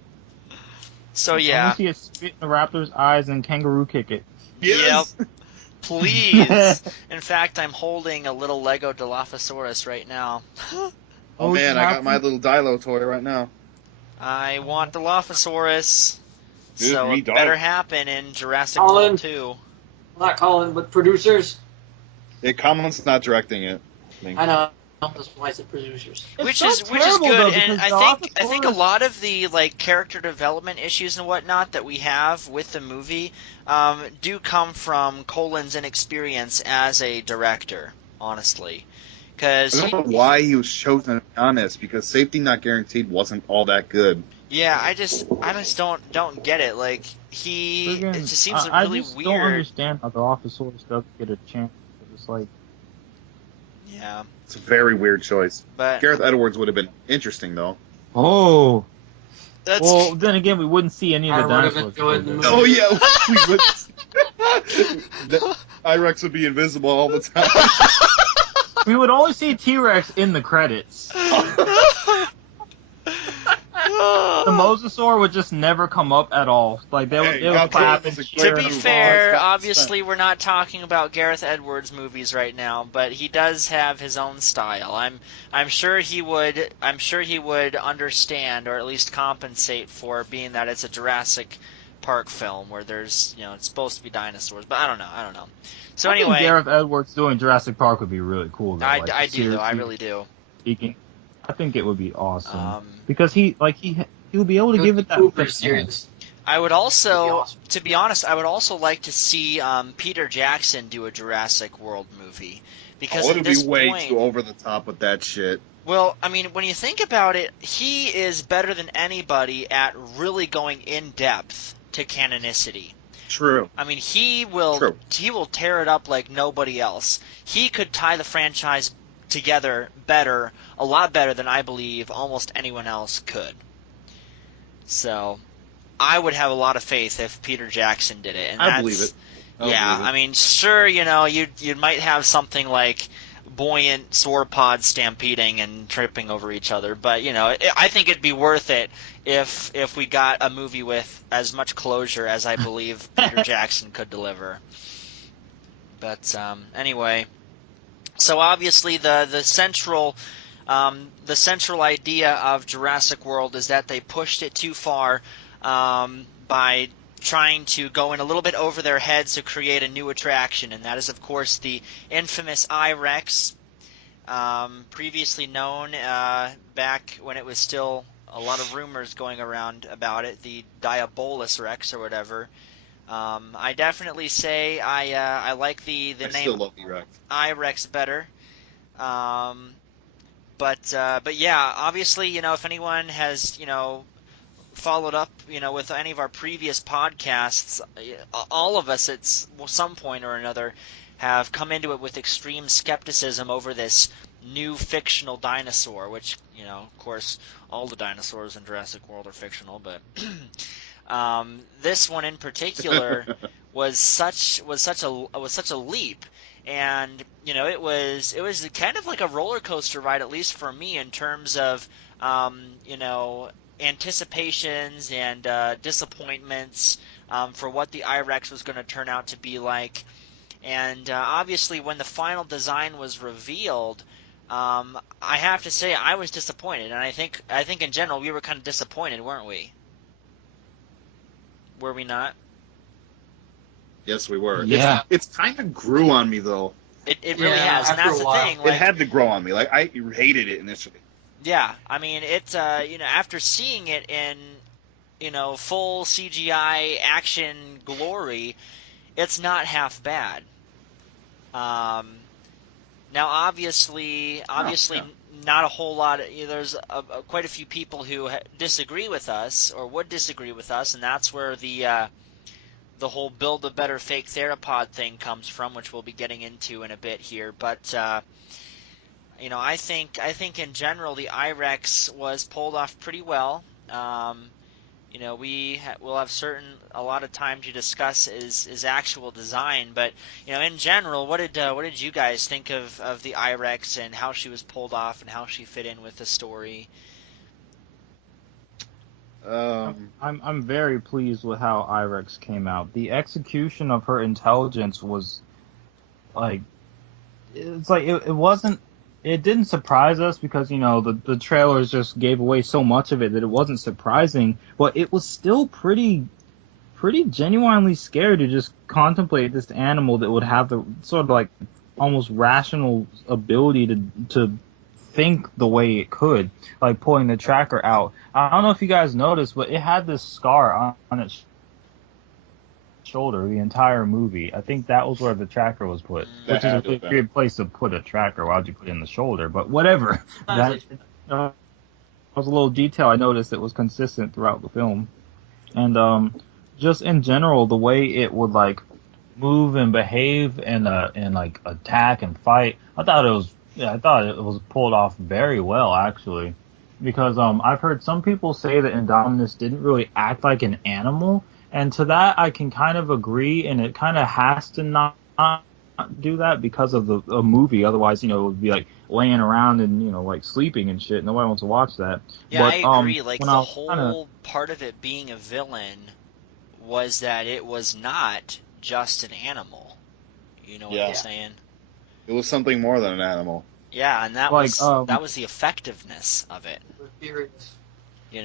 So I want yeah. to see it spit in the raptor's eyes and kangaroo kick it. Yes. Please. In fact, I'm holding a little Lego Dilophosaurus right now. Oh Oh, man, I Dilophosaurus. got my little Dilo toy right now. I want Dilophosaurus. Dude, So me it dog. better happen in Jurassic Colin. World 2. Not Colin, but producers. Hey, Colin's not directing it. I know. That's why I said producers. It's Which so is terrible, good, though, and because I think a Dilophosaurus- lot of the like character development issues and whatnot that we have with the movie do come from Colin's inexperience as a director, honestly, because I don't know why he was chosen on this, because Safety Not Guaranteed wasn't all that good. yeah, I just don't get it. Like it Friggin- just seems I really just don't weird. understand how the Dilophosaurus doesn't get a chance. It's like, Yeah, It's a very weird choice. but Gareth Edwards would have been interesting, though. oh. that's Well, then again, we wouldn't see any of the I would've dinosaurs. enjoyed the movie. Oh, yeah, we would. The I-Rex would be invisible all the time. We would only see T-Rex in the credits. The Mosasaur would just never come up at all. Like they would, Hey, they would Godzilla clap was and a cheer To great be and fair, applause. obviously we're not talking about Gareth Edwards movies right now, but he does have his own style. I'm sure he would understand or at least compensate for being that it's a Jurassic Park film where there's it's supposed to be dinosaurs, but I don't know. So I think anyway, Gareth Edwards doing Jurassic Park would be really cool. Though, I like, do though, I seriously really do. speaking. I think it would be awesome Because because he would be able to give it that. Super that serious. I would That'd be also, awesome. to be honest, I would also like to see Peter Jackson do a Jurassic World movie because Oh, at it'd this be way point, too over the top with that shit. well, I mean, when you think about it, he is better than anybody at really going in depth to canonicity. True. I mean, he will tear it up like nobody else. He could tie the franchise together a lot better than I believe almost anyone else could. So, I would have a lot of faith if Peter Jackson did it. And I believe it. I mean, sure, you might have something like buoyant sauropods stampeding and tripping over each other, but I think it'd be worth it if we got a movie with as much closure as I believe Peter Jackson could deliver. But anyway, so obviously the central idea of Jurassic World is that they pushed it too far by trying to go in a little bit over their heads to create a new attraction, and that is, of course, the infamous I-Rex, previously known back when it was still a lot of rumors going around about it, the Diabolus Rex or whatever. I definitely say I like the I name still love E-Rex. I-Rex better. But yeah, obviously, if anyone has, followed up, with any of our previous podcasts, all of us at some point or another have come into it with extreme skepticism over this new fictional dinosaur, which, of course, all the dinosaurs in Jurassic World are fictional, but this one in particular was such a leap. And it was kind of like a roller coaster ride, at least for me, in terms of anticipations and disappointments for what the I-Rex was going to turn out to be like. And obviously, when the final design was revealed, I have to say I was disappointed, and I think in general we were kind of disappointed, weren't we? Were we not? Yes, we were. Yeah. It's kind of grew on me, though. It really Yeah, has, and after that's a the while. thing. It had to grow on me. Like, I hated it initially. Yeah, I mean, it's after seeing it in full CGI action glory, it's not half bad. Now, obviously, not a whole lot. There's quite a few people who disagree with us or would disagree with us, and that's where the whole build a better fake theropod thing comes from, which we'll be getting into in a bit here. But I think in general the I-Rex was pulled off pretty well. we'll have a lot of time to discuss his actual design, but in general, what did you guys think of the I-Rex and how she was pulled off and how she fit in with the story? I'm very pleased with how I-Rex came out. The execution of her intelligence was like, it didn't surprise us because the trailers just gave away so much of it that it wasn't surprising, but it was still pretty genuinely scary to just contemplate this animal that would have the sort of like almost rational ability to think the way it could, like pulling the tracker out. I don't know if you guys noticed, but it had this scar on its shoulder the entire movie. I think that was where the tracker was put, which is a really weird place to put a tracker. Why'd you put it in the shoulder? But whatever. That was a little detail I noticed that was consistent throughout the film. And just in general, the way it would like move and behave and like attack and fight, I thought it was pulled off very well, actually. Because I've heard some people say that Indominus didn't really act like an animal, and to that I can kind of agree, and it kind of has to not do that because of the movie. Otherwise, it would be like laying around and, like sleeping and shit. Nobody wants to watch that. Yeah, but, I agree. Like, the whole part of it being a villain was that it was not just an animal. You know what I'm saying? It was something more than an animal. Yeah, and that was the effectiveness of it.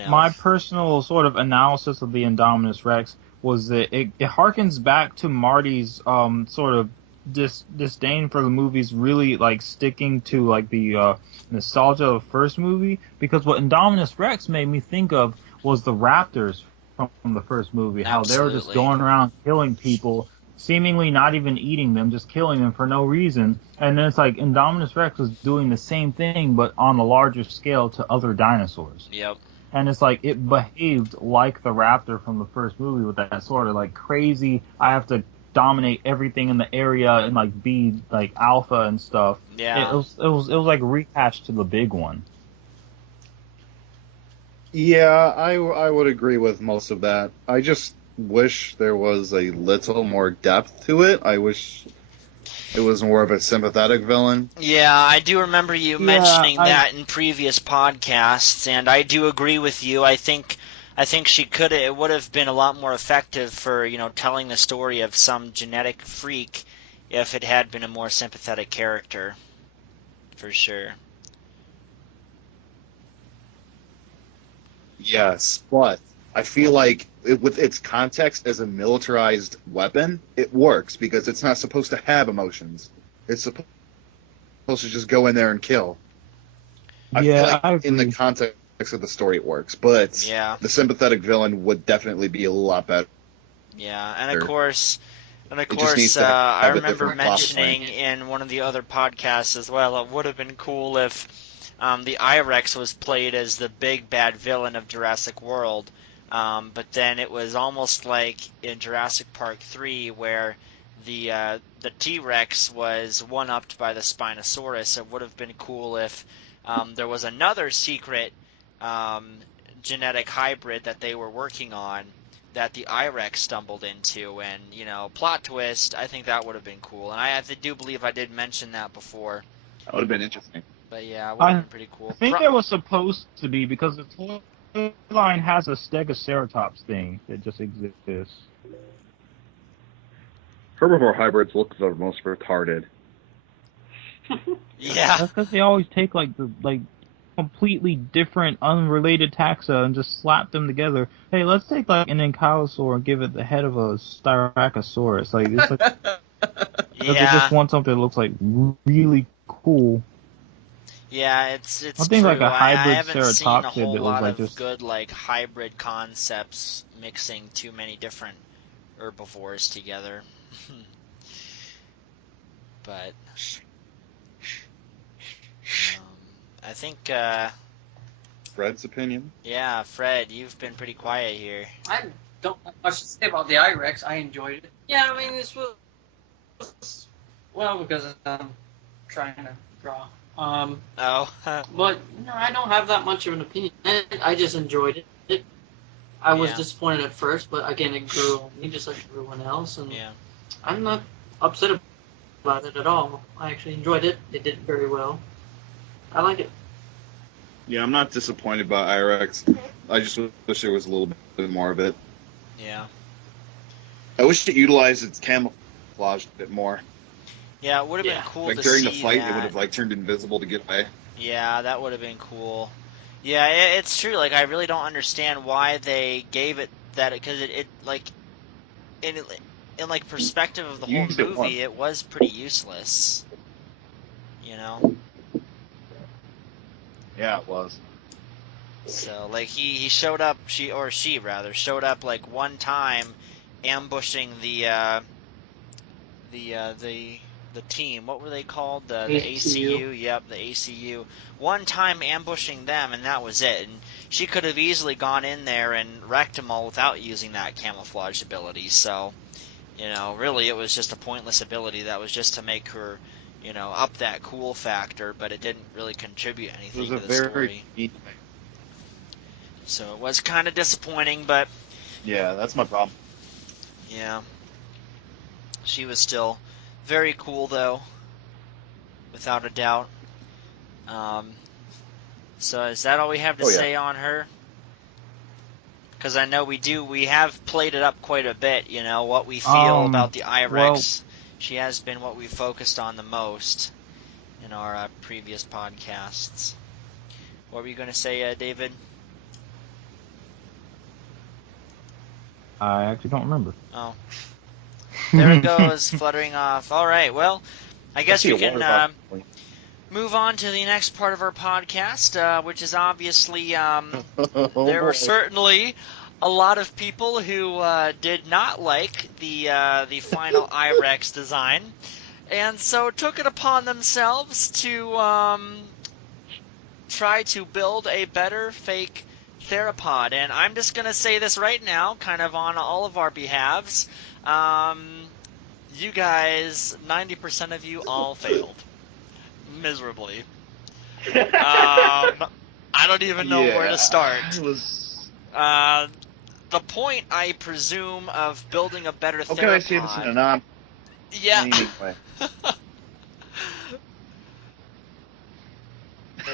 My personal sort of analysis of the Indominus Rex was that it harkens back to Marty's sort of disdain for the movies, really like sticking to like the nostalgia of the first movie, because what Indominus Rex made me think of was the Raptors from the first movie. How they were just going around killing people, seemingly not even eating them, just killing them for no reason. And then it's like Indominus Rex was doing the same thing, but on a larger scale to other dinosaurs. Yep. And it's like it behaved like the raptor from the first movie with that sort of like crazy, I have to dominate everything in the area and like be like alpha and stuff. Yeah. It was like rehashed to the big one. Yeah, I would agree with most of that. I just wish there was a little more depth to it. I wish it was more of a sympathetic villain. Yeah, I do remember you mentioning that in previous podcasts, and I do agree with you. I think it would have been a lot more effective for, telling the story of some genetic freak if it had been a more sympathetic character. For sure. Yes, but I feel like with its context as a militarized weapon, it works because it's not supposed to have emotions. It's supposed to just go in there and kill. I feel like in the context of the story it works, but the sympathetic villain would definitely be a lot better. Yeah, and of course, I remember mentioning in one of the other podcasts as well, it would have been cool if the I-Rex was played as the big bad villain of Jurassic World. But then it was almost like in Jurassic Park 3 where the T-Rex was one-upped by the Spinosaurus. It would have been cool if there was another secret genetic hybrid that they were working on that the I-Rex stumbled into. And, plot twist, I think that would have been cool. And I do believe I did mention that before. That would have been interesting. But yeah, it would have been pretty cool. I think it was supposed to be because the line has a Stegoceratops thing that just exists. Herbivore hybrids look the most retarded. Yeah. That's because they always take like completely different, unrelated taxa and just slap them together. Hey, let's take like an ankylosaur and give it the head of a Styracosaurus. Like, it's like they just want something that looks like really cool. Yeah, it's I think true. like a hybrid I haven't seen a ceratopsid whole that was lot like of just good hybrid concepts mixing too many different herbivores together. But I think Fred's opinion? Yeah, Fred, you've been pretty quiet here. I don't have much to say about the I-Rex. I enjoyed it. Yeah, I mean, this was because I'm trying to draw. Oh. But no, I don't have that much of an opinion. I just enjoyed it. I was Yeah. disappointed at first, but again, it grew on me just like everyone else, and Yeah. I'm not upset about it at all. I actually enjoyed it. It did very well. I like it. Yeah, I'm not disappointed by IRX. I just wish there was a little bit more of it. Yeah. I wish it utilized its camouflage a bit more. Yeah, it would have Yeah. been cool Like to during see the fight, that. it would have like turned invisible to get away. Yeah, that would have been cool. Yeah, it's true. Like, I really don't understand why they gave it that, because it like in like perspective of the whole Used it once. movie, it was pretty useless. You know. Yeah, it was. So like he showed up, she rather showed up like one time, ambushing the team. What were they called? The ACU. Yep, the ACU. One time ambushing them, and that was it. And she could have easily gone in there and wrecked them all without using that camouflage ability. So, really, it was just a pointless ability that was just to make her, up that cool factor, but it didn't really contribute It anything was to a the very story. So it was kind of disappointing, but Yeah, that's my problem. yeah, she was still very cool, though, without a doubt. So is that all we have to say on her? Because I know we have played it up quite a bit, what we feel about the IREX. well- She has been what we focused on the most in our previous podcasts. What were you going to say, David? I actually don't remember. Oh. There it goes, fluttering off. All right, well, I guess we can move on to the next part of our podcast, which is obviously there were certainly a lot of people who did not like the final IREX design, and so took it upon themselves to try to build a better fake theropod. And I'm just going to say this right now, kind of on all of our behalves. You guys, 90% of you all failed. Miserably. I don't even know where to start. It was... The point, I presume, of building a better theropod... How can I say this in a non... Yeah. way?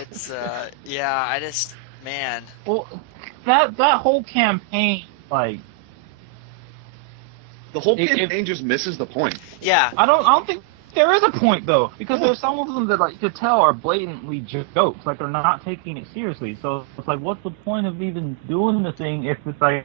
It's, I just... Man. Well, that whole campaign, like, The whole It- campaign just misses the point. Yeah. I don't think there is a point though, because there's some of them that like you could tell are blatantly jokes, like they're not taking it seriously. So it's like, what's the point of even doing the thing if it's like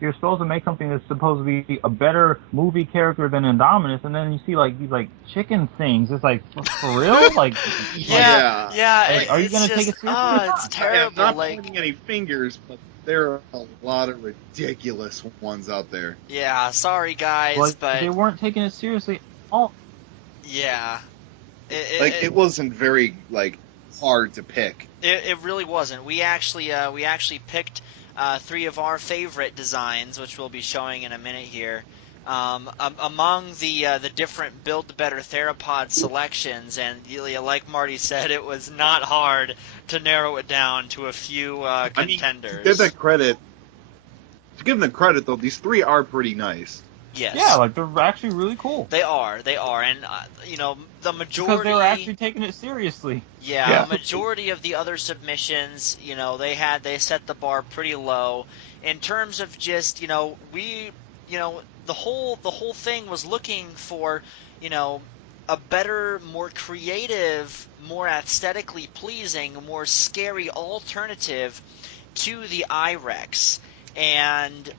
you're supposed to make something that's supposed to be a better movie character than Indominus, and then you see like these like chicken things. It's like for real, like Yeah. Like, are you it's gonna just, take it seriously? Oh, it's terrible. Not Like, pointing any fingers, but there are a lot of ridiculous ones out there. yeah, sorry guys, like but they weren't taking it seriously. Oh, yeah. It wasn't very hard to pick. It really wasn't. We actually picked 3 of our favorite designs, which we'll be showing in a minute here. Among the different Build the Better Theropod selections, and like Marty said, it was not hard to narrow it down to a few contenders. To give them the credit, though, these 3 are pretty nice. Yes. yeah, like they're actually really cool They are, and the majority. because they were actually taking it seriously. Yeah, the majority of the other submissions, they set the bar pretty low in terms of just, the whole thing was looking for, a better, more creative, more aesthetically pleasing, more scary alternative to the IREX. And,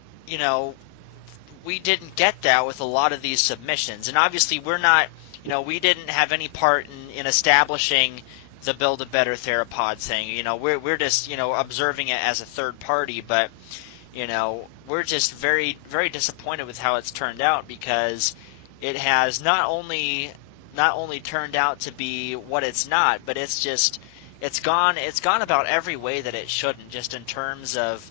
we didn't get that with a lot of these submissions. And obviously we're not, we didn't have any part in establishing the Build a Better Theropod thing. We're just, observing it as a third party, but, we're just very, very disappointed with how it's turned out, because it has not only turned out to be what it's not, but it's gone about every way that it shouldn't, just in terms of,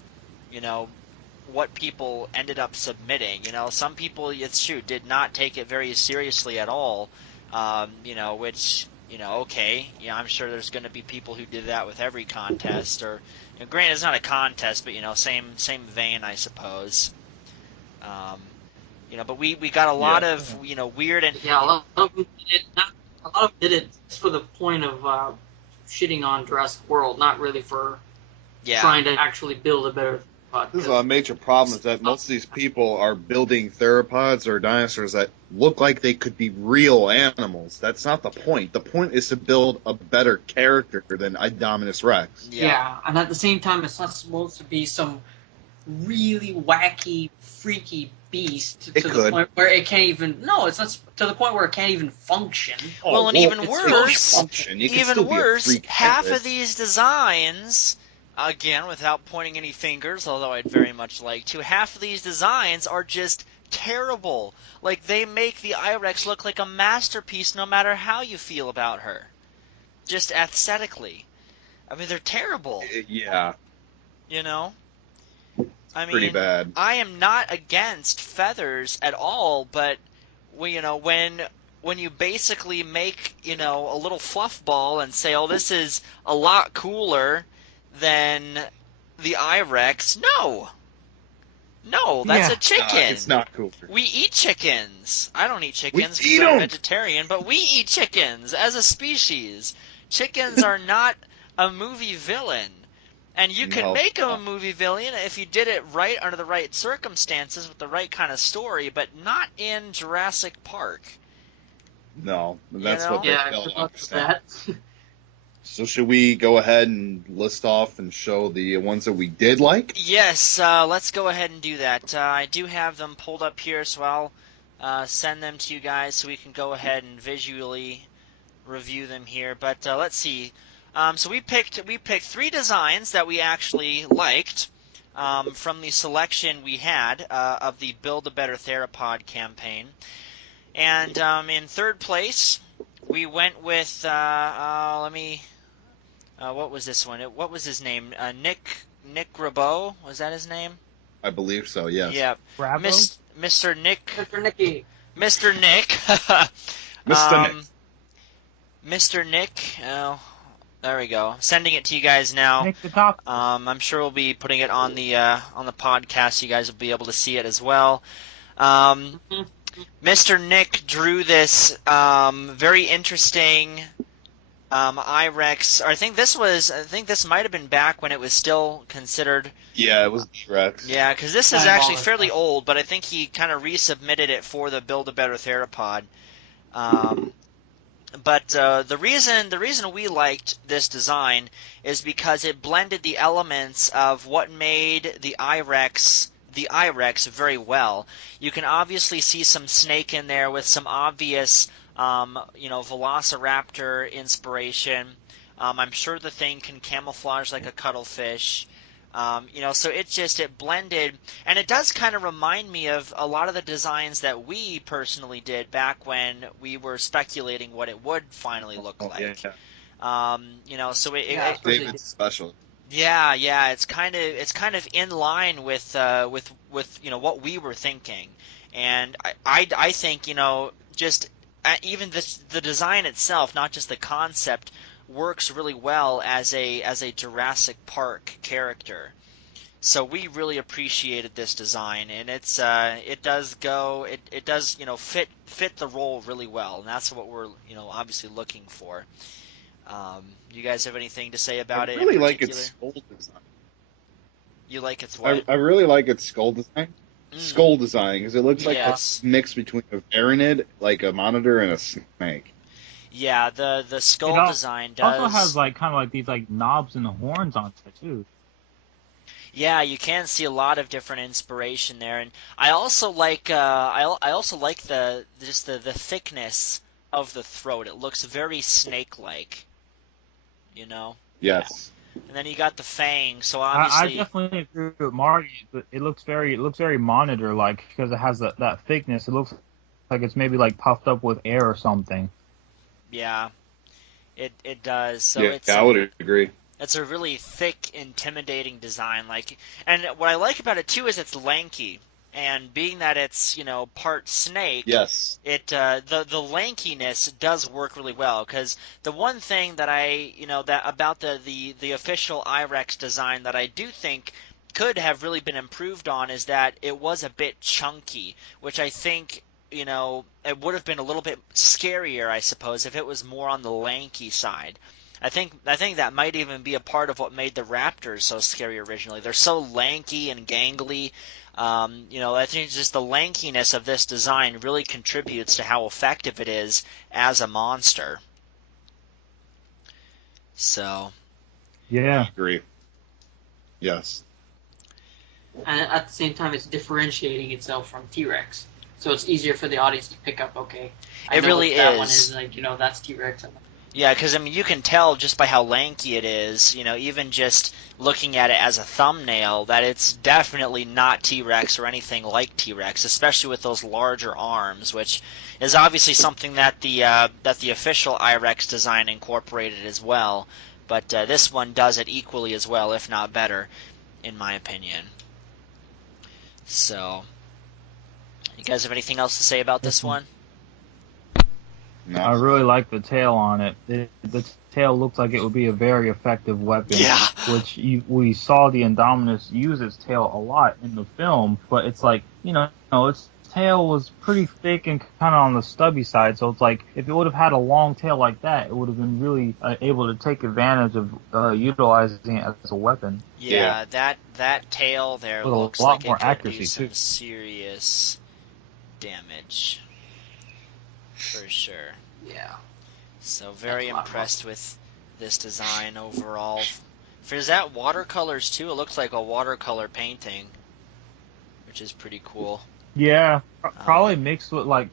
what people ended up submitting. Some people, it's true, did not take it very seriously at all, which, okay, I'm sure there's going to be people who did that with every contest, or granted, it's not a contest, but same vein, I suppose. But we got a lot of weird and Yeah, a lot of them did it. A lot of them did it just for the point of shitting on Jurassic World, not really for trying to actually build a better. This is a major problem, is that most of these people are building theropods or dinosaurs that look like they could be real animals. That's not the point. The point is to build a better character than Indominus Rex. Yeah, and at the same time, it's not supposed to be some really wacky, freaky beast to the point where it can't even. No, it's not to the point where it can't even function. And even worse, half of these designs. Again, without pointing any fingers, although I'd very much like to, half of these designs are just terrible. Like, they make the I-Rex look like a masterpiece no matter how you feel about her. Just aesthetically. I mean, they're terrible. Yeah. I mean, pretty bad. I am not against feathers at all, but, when you basically make, a little fluff ball and say, oh, this is a lot cooler than the I-Rex. No, that's a chicken. It's not cool. We eat chickens. I don't eat chickens because I'm vegetarian, but we eat chickens as a species. Chickens are not a movie villain. And you can make them a movie villain if you did it right under the right circumstances with the right kind of story, but not in Jurassic Park. No, that's what they failed to understand. That. So should we go ahead and list off and show the ones that we did like? Yes, let's go ahead and do that. I do have them pulled up here, so I'll send them to you guys so we can go ahead and visually review them here. But let's see. So we picked 3 designs that we actually liked from the selection we had of the Build a Better Theropod campaign. And in third place, we went with what was this one? What was his name? Nick Grabow? Was that his name? I believe so. Yes. Yeah. Grabow? Mr. Nick. Mr. Nicky. Mr. Nick. Mr. Nick. Mr. Nick. Oh, there we go. Sending it to you guys now. Nick the top. I'm sure we'll be putting it on the podcast. You guys will be able to see it as well. Mr. Nick drew this very interesting I-Rex. I think this might have been back when it was still considered. Yeah, it was Rex. Yeah, because this is actually fairly old, but I think he kind of resubmitted it for the Build a Better Theropod. But the reason we liked this design is because it blended the elements of what made the I-Rex very well. You can obviously see some snake in there with some obvious velociraptor inspiration. I'm sure the thing can camouflage like a cuttlefish. So it blended, and it does kind of remind me of a lot of the designs that we personally did back when we were speculating what it would finally look like. Yeah. So David's special. Yeah, it's kind of in line with what we were thinking, and I think just even the design itself, not just the concept, works really well as a Jurassic Park character. So we really appreciated this design, and it does fit the role really well, and that's what we're obviously looking for. You guys have anything to say about it? I really like its skull design. You like its what? I really like its skull design. Skull design, because it looks like a mix between a Varanid, like a monitor, and a snake. Yeah, the skull design does. It also has kind of these knobs and horns on it too. Yeah, you can see a lot of different inspiration there, and I also like the thickness of the throat. It looks very snake-like. Yes. Yeah. And then you got the fangs, so obviously. I definitely agree with Marty. It looks very monitor-like because it has that thickness. It looks like it's maybe puffed up with air or something. Yeah, it does. So yeah, I would agree. It's a really thick, intimidating design. And what I like about it too is it's lanky. And being that it's, part snake, Yes. it the lankiness does work really well. Because the one thing that that about the official IREX design that I do think could have really been improved on is that it was a bit chunky, which I think, it would have been a little bit scarier, I suppose, if it was more on the lanky side. I think that might even be a part of what made the Raptors so scary originally. They're so lanky and gangly. I think just the lankiness of this design really contributes to how effective it is as a monster. So. Yeah. I agree. Yes. And at the same time, it's differentiating itself from T-Rex. So it's easier for the audience to pick up, okay, I It know really what that is. one is, like, that's T-Rex. Yeah, because you can tell just by how lanky it is, even just looking at it as a thumbnail, that it's definitely not T-Rex or anything like T-Rex, especially with those larger arms, which is obviously something that the official IREX design incorporated as well. But this one does it equally as well, if not better, in my opinion. So, you guys have anything else to say about this one? No. I really like the tail on it. The tail looks like it would be a very effective weapon. Yeah. Which we saw the Indominus use its tail a lot in the film, but it's like, its tail was pretty thick and kind of on the stubby side, so it's like, if it would have had a long tail like that, it would have been really able to take advantage of utilizing it as a weapon. Yeah, that tail there With a looks lot like more it could accuracy, do some too. serious damage. For sure. Yeah. So very That's a lot impressed with this design overall. Is that watercolors too? It looks like a watercolor painting, which is pretty cool. Yeah, probably mixed with like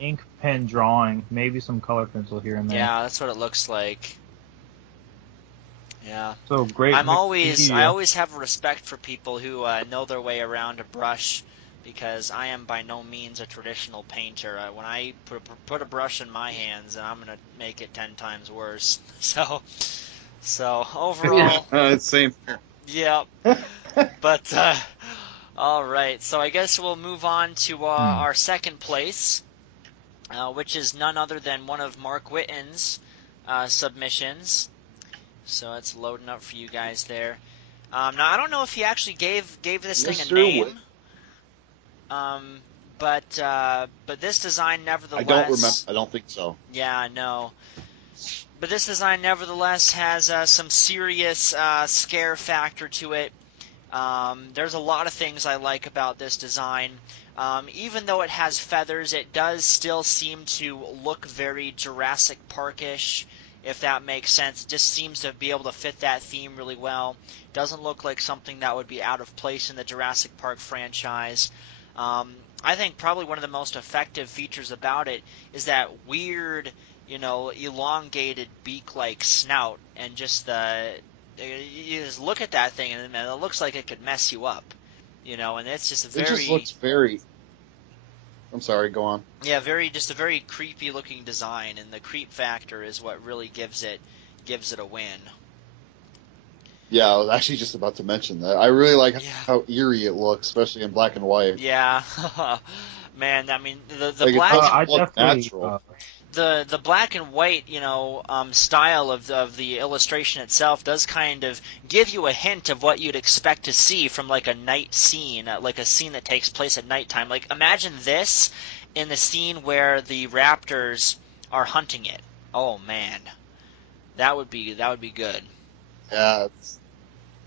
ink pen drawing, maybe some color pencil here and there. Yeah, that's what it looks like. Yeah. So great. I mixed media. always have respect for people who know their way around a brush, because I am by no means a traditional painter. When I put a brush in my hands, and I'm gonna make it 10 times worse. So overall, Same. yeah. But all right. So I guess we'll move on to our second place, which is none other than one of Mark Witton's submissions. So it's loading up for you guys there. Now I don't know if he actually gave this thing a Mr. name. But this design nevertheless. I don't remember. I don't think so. Yeah, no. But this design nevertheless has some serious scare factor to it. There's a lot of things I like about this design. Even though it has feathers, it does still seem to look very Jurassic Park-ish, if that makes sense. It just seems to be able to fit that theme really well. Doesn't look like something that would be out of place in the Jurassic Park franchise. I think probably one of the most effective features about it is that weird, elongated beak-like snout, and just you just look at that thing and it looks like it could mess you up, and it's just It just looks very. I'm sorry. Go on. Yeah, just a very creepy looking design, and the creep factor is what really gives it a win. Yeah, I was actually just about to mention that. I really like Yeah. how eerie it looks, especially in black and white. Yeah, man. I mean, the Like, black. it doesn't I look definitely. natural. The black and white, style of the illustration itself does kind of give you a hint of what you'd expect to see from like a night scene, like a scene that takes place at nighttime. Like imagine this in the scene where the raptors are hunting it. Oh man, that would be good. Yeah,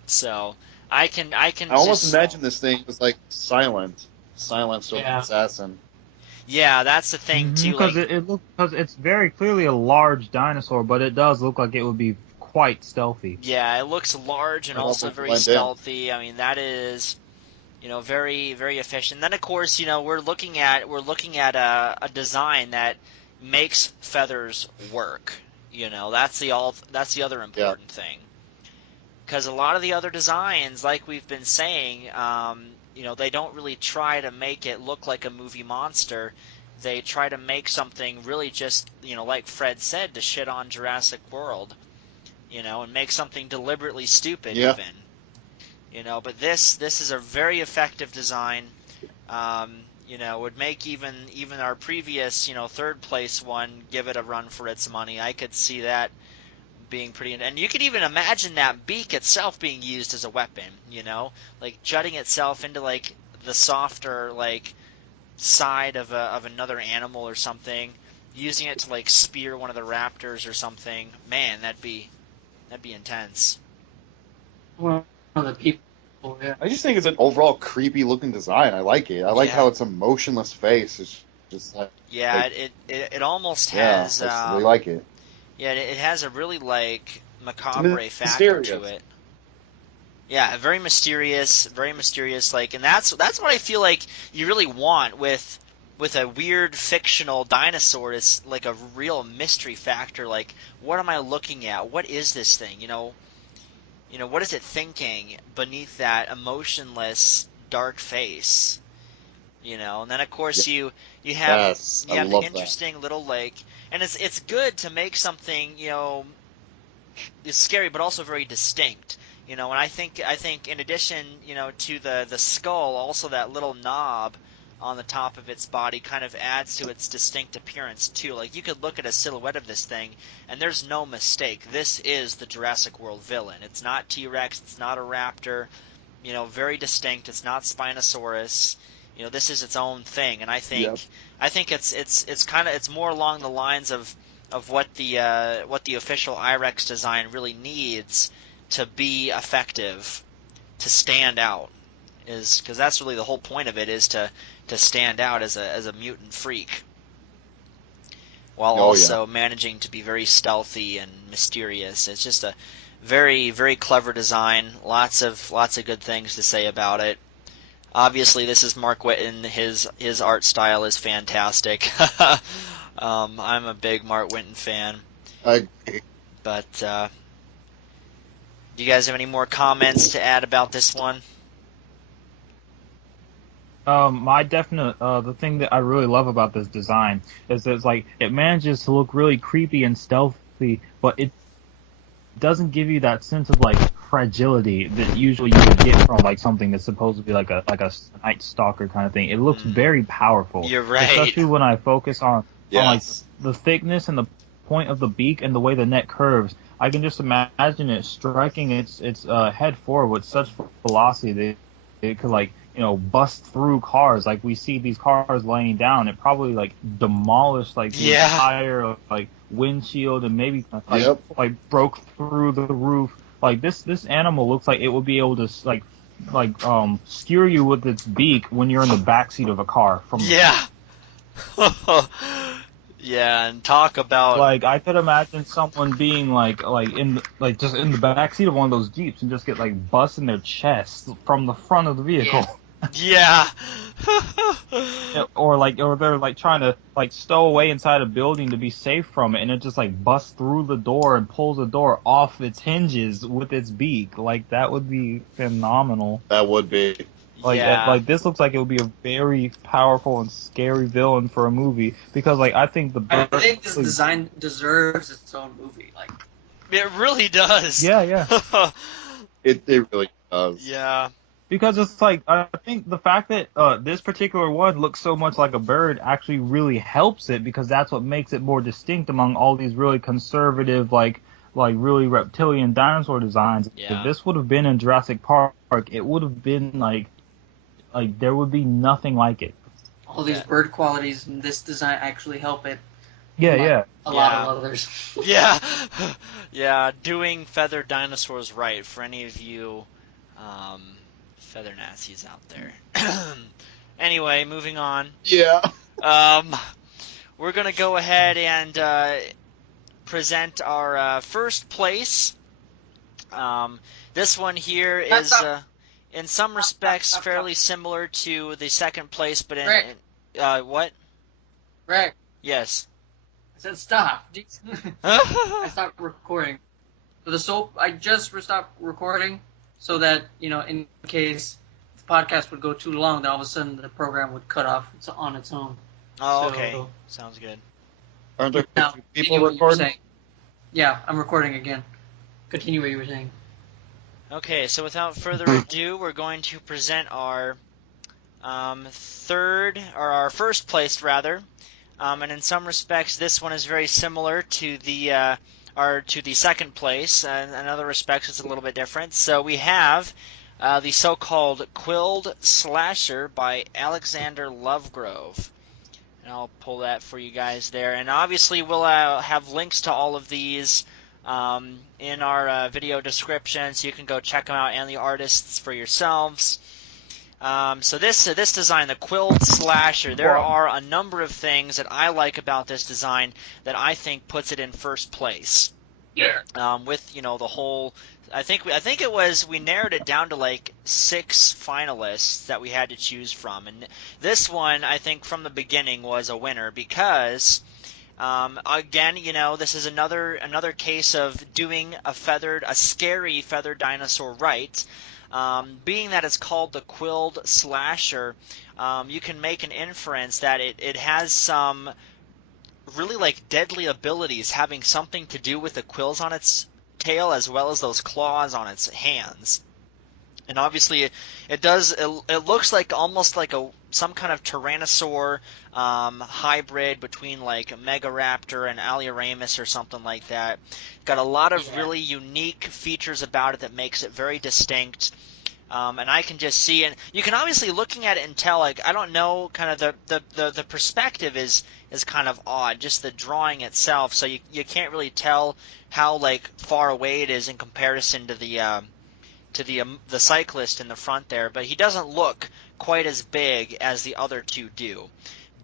So I can. I almost just, imagine this thing was like silent sort of Yeah. assassin. Yeah, that's the thing too. Because Like, because it's very clearly a large dinosaur, but it does look like it would be quite stealthy. yeah, it looks large and It'll also also very blend in. stealthy. I mean, that is, very, very efficient. Then of course, we're looking at a design that makes feathers work. That's the other important thing. Because a lot of the other designs, like we've been saying, they don't really try to make it look like a movie monster. They try to make something really just, like Fred said, to shit on Jurassic World, and make something deliberately stupid Yeah. even. But this is a very effective design. Would make even our previous, third place one give it a run for its money. I could see that being pretty, and you could even imagine that beak itself being used as a weapon. Like jutting itself into like the softer like side of another animal or something, using it to like spear one of the raptors or something. Man, that'd be intense. One of the people. Yeah. I just think it's an overall creepy looking design. I like it. I like how it's a motionless face. It's just like it almost yeah, has. I really like it. Yeah, it has a really like macabre factor to it. Yeah, very mysterious. Like, and that's what I feel like you really want with a weird fictional dinosaur. Is like a real mystery factor. Like, what am I looking at? What is this thing? What is it thinking beneath that emotionless, dark face? And then of course you have the interesting little like, and it's good to make something it's scary but also very distinct. And I think in addition to the skull, also that little knob on the top of its body kind of adds to its distinct appearance too. Like, you could look at a silhouette of this thing and there's no mistake. This is the Jurassic World villain. It's not T-Rex, it's not a raptor, very distinct. It's not Spinosaurus. This is its own thing, and I think it's more along the lines of what the official IREX design really needs to be effective, to stand out, is because that's really the whole point of it, is to stand out as a mutant freak, while also managing to be very stealthy and mysterious. It's just a very, very clever design. Lots of good things to say about it. Obviously, this is Mark Witton. His art style is fantastic. I'm a big Mark Witton fan. But do you guys have any more comments to add about this one? My definite, the thing that I really love about this design is that it's like, it manages to look really creepy and stealthy, but it doesn't give you that sense of like fragility that usually you would get from like something that's supposed to be like a Night Stalker kind of thing. It looks very powerful. You're right. Especially when I focus on like the thickness and the point of the beak and the way the neck curves. I can just imagine it striking its head forward with such velocity that it could like bust through cars. Like, we see these cars laying down. It probably like demolished like the entire like windshield and maybe like broke through the roof. Like, this animal looks like it would be able to skewer you with its beak when you're in the backseat of a car. Yeah, and talk about like, I could imagine someone being just in the backseat of one of those Jeeps and just get like bust in their chest from the front of the vehicle. Yeah. or they're like trying to like stow away inside a building to be safe from it, and it just like busts through the door and pulls the door off its hinges with its beak. Like, that would be phenomenal. That would be. Like this looks like it would be a very powerful and scary villain for a movie, because like I think this design deserves its own movie. Like, it really does. Yeah. It really does. Yeah. Because it's like, I think the fact that this particular one looks so much like a bird actually really helps it, because that's what makes it more distinct among all these really conservative, like really reptilian dinosaur designs. Yeah. If this would have been in Jurassic Park, it would have been like there would be nothing like it. All these bird qualities in this design actually help it. A lot of others. Yeah, doing feathered dinosaurs right, for any of you feather Nazis out there. Anyway, moving on. Yeah. We're going to go ahead and present our first place. This one here is, in some respects, fairly similar to the second place, but in... Rick. What? Rick. Yes. I said stop. I stopped recording. So I just stopped recording so that, in case the podcast would go too long, then all of a sudden the program would cut off on its own. Oh, okay. Sounds good. Aren't there Now, people recording? Yeah, I'm recording again. Continue what you were saying. Okay, so without further ado, we're going to present our our first place rather, and in some respects, this one is very similar to the second place, and in other respects, it's a little bit different. So we have the so-called Quilled Slasher by Alexander Lovegrove. And I'll pull that for you guys there. And obviously, we'll have links to all of these in our video description, so you can go check them out and the artists for yourselves. So this design, the Quilled Slasher, there are a number of things that I like about this design that I think puts it in first place. Yeah. With the whole, I think it was, we narrowed it down to like 6 finalists that we had to choose from, and this one I think from the beginning was a winner because. Again, this is another case of doing a scary feathered dinosaur right. Being that it's called the Quilled Slasher, you can make an inference that it has some really like deadly abilities having something to do with the quills on its tail as well as those claws on its hands. And obviously, it looks like almost like some kind of Tyrannosaur hybrid between like a Megaraptor and Alioramus or something like that. Got a lot of really unique features about it that makes it very distinct. And I can just see, and you can obviously looking at it and tell, like, I don't know, kind of the perspective is kind of odd, just the drawing itself. So you can't really tell how like far away it is in comparison to the cyclist in the front there, but he doesn't look quite as big as the other two do.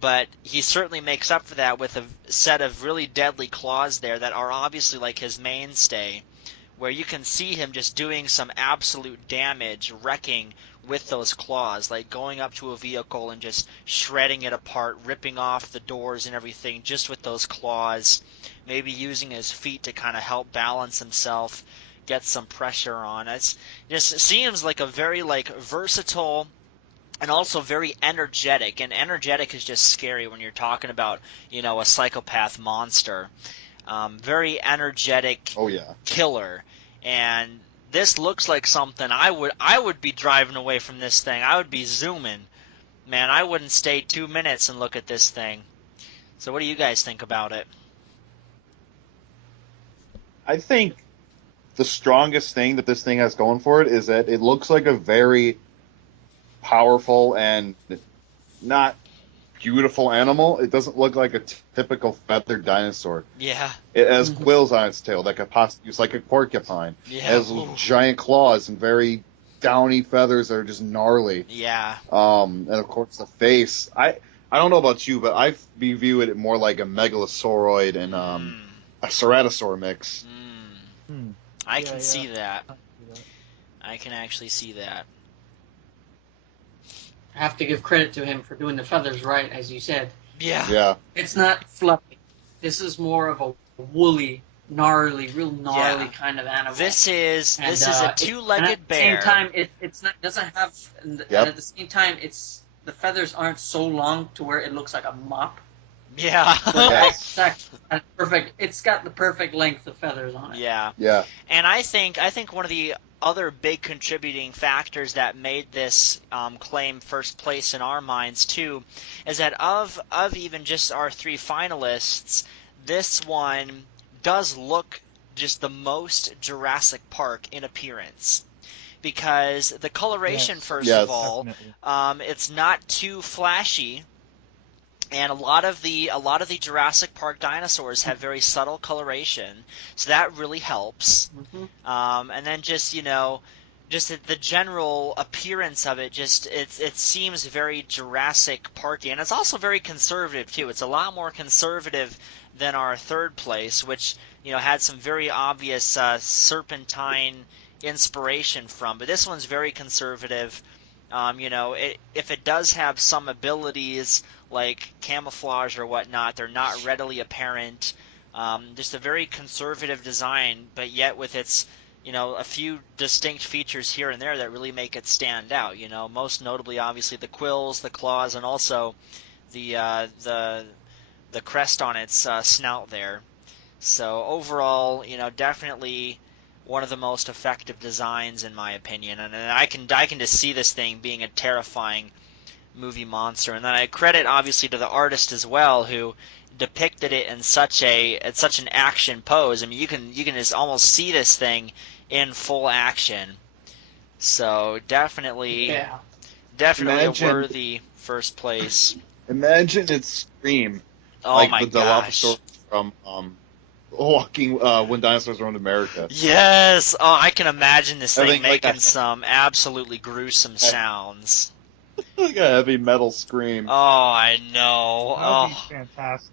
But he certainly makes up for that with a set of really deadly claws there that are obviously like his mainstay, where you can see him just doing some absolute damage, wrecking with those claws, like going up to a vehicle and just shredding it apart, ripping off the doors and everything just with those claws, maybe using his feet to kind of help balance himself, get some pressure on. It just seems like a very like versatile and also very energetic, and energetic is just scary when you're talking about a psychopath monster. Very energetic killer, and this looks like something I would be driving away from this thing. I would be zooming, man. I wouldn't stay 2 minutes and look at this thing. So what do you guys think about it? I think the strongest thing that this thing has going for it is that it looks like a very powerful and not beautiful animal. It doesn't look like a typical feathered dinosaur. Yeah. It has quills on its tail that could possibly use like a porcupine. Yeah. It has giant claws and very downy feathers that are just gnarly. Yeah. And of course the face. I don't know about you, but I view it more like a megalosauroid and a ceratosaur mix. I can see that. I can actually see that. I have to give credit to him for doing the feathers right, as you said. Yeah. Yeah. It's not fluffy. This is more of a woolly, real gnarly kind of animal. This is a two-legged bear. At the same time, it's not doesn't have. And at the same time, the feathers aren't so long to where it looks like a mop. Yeah. It's actually perfect. It's got the perfect length of feathers on it. Yeah. Yeah. And I think one of the other big contributing factors that made this claim first place in our minds too is that of even just our 3 finalists, this one does look just the most Jurassic Park in appearance. Because the coloration, first of all, it's not too flashy. And a lot of the Jurassic Park dinosaurs have very subtle coloration, so that really helps. And then just the general appearance of it, it seems very Jurassic Parky, and it's also very conservative too. It's a lot more conservative than our third place, which had some very obvious serpentine inspiration from. But this one's very conservative. If it does have some abilities like camouflage or whatnot, they're not readily apparent. Just a very conservative design, but yet with its, a few distinct features here and there that really make it stand out. Most notably, obviously, the quills, the claws, and also the crest on its snout there. So overall, definitely one of the most effective designs in my opinion, and I can just see this thing being a terrifying movie monster. And then I credit obviously to the artist as well, who depicted it in such an action pose. I mean, you can just almost see this thing in full action. So definitely Imagine- a worthy first place. Imagine its scream, Oh like my the gosh! Dilophosaurus from Walking When Dinosaurs Roamed America. Yes! Oh, I can imagine this I thing think, like, making a- some absolutely gruesome sounds. Like a heavy metal scream. Oh, I know. That would be Oh, fantastic.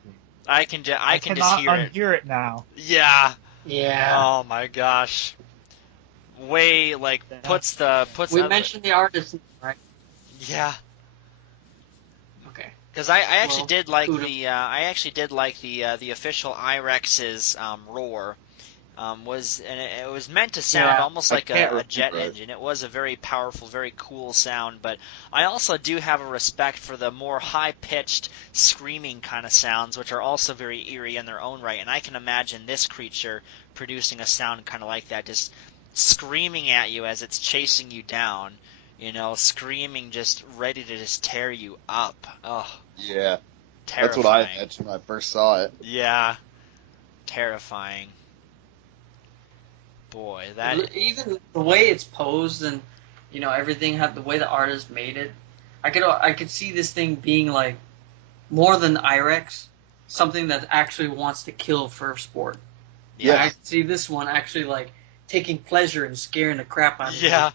I can just cannot hear it. unhear it now. Yeah. Yeah. Oh my gosh. Way like puts We other- mentioned the artist, right? Yeah. Okay. Because I actually Well, did like kudos. the official IREX's roar. And it was meant to sound Yeah, almost I like can't a jet remember it. engine. It was a very powerful, very cool sound. But I also do have a respect for the more high-pitched, screaming kind of sounds, which are also very eerie in their own right. And I can imagine this creature producing a sound kind of like that, just screaming at you as it's chasing you down. You know, screaming, just ready to just tear you up. Oh, Yeah, terrifying. that's what I imagined when I first saw it. Yeah, terrifying. Boy, that Even the way it's posed and everything, the way the artist made it, I could see this thing being like more than IREX, something that actually wants to kill for sport. Yeah. I could see this one actually like taking pleasure in scaring the crap out of you. yeah.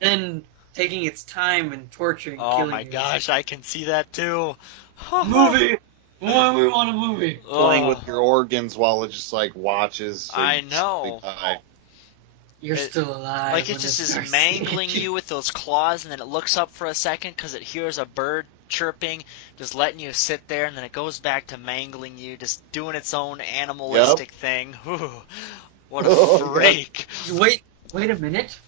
Then taking its time and torturing, Oh killing my you. gosh, I can see that too. Movie. Why we want a movie? Playing Oh, with your organs while it just like watches. so I you just, know. like, die. You're It- still alive. like it when just is starts mangling eating you with those claws, and then it looks up for a second because it hears a bird chirping, just letting you sit there, and then it goes back to mangling you, just doing its own animalistic thing. Whew, what a Oh, God. freak! Wait a minute.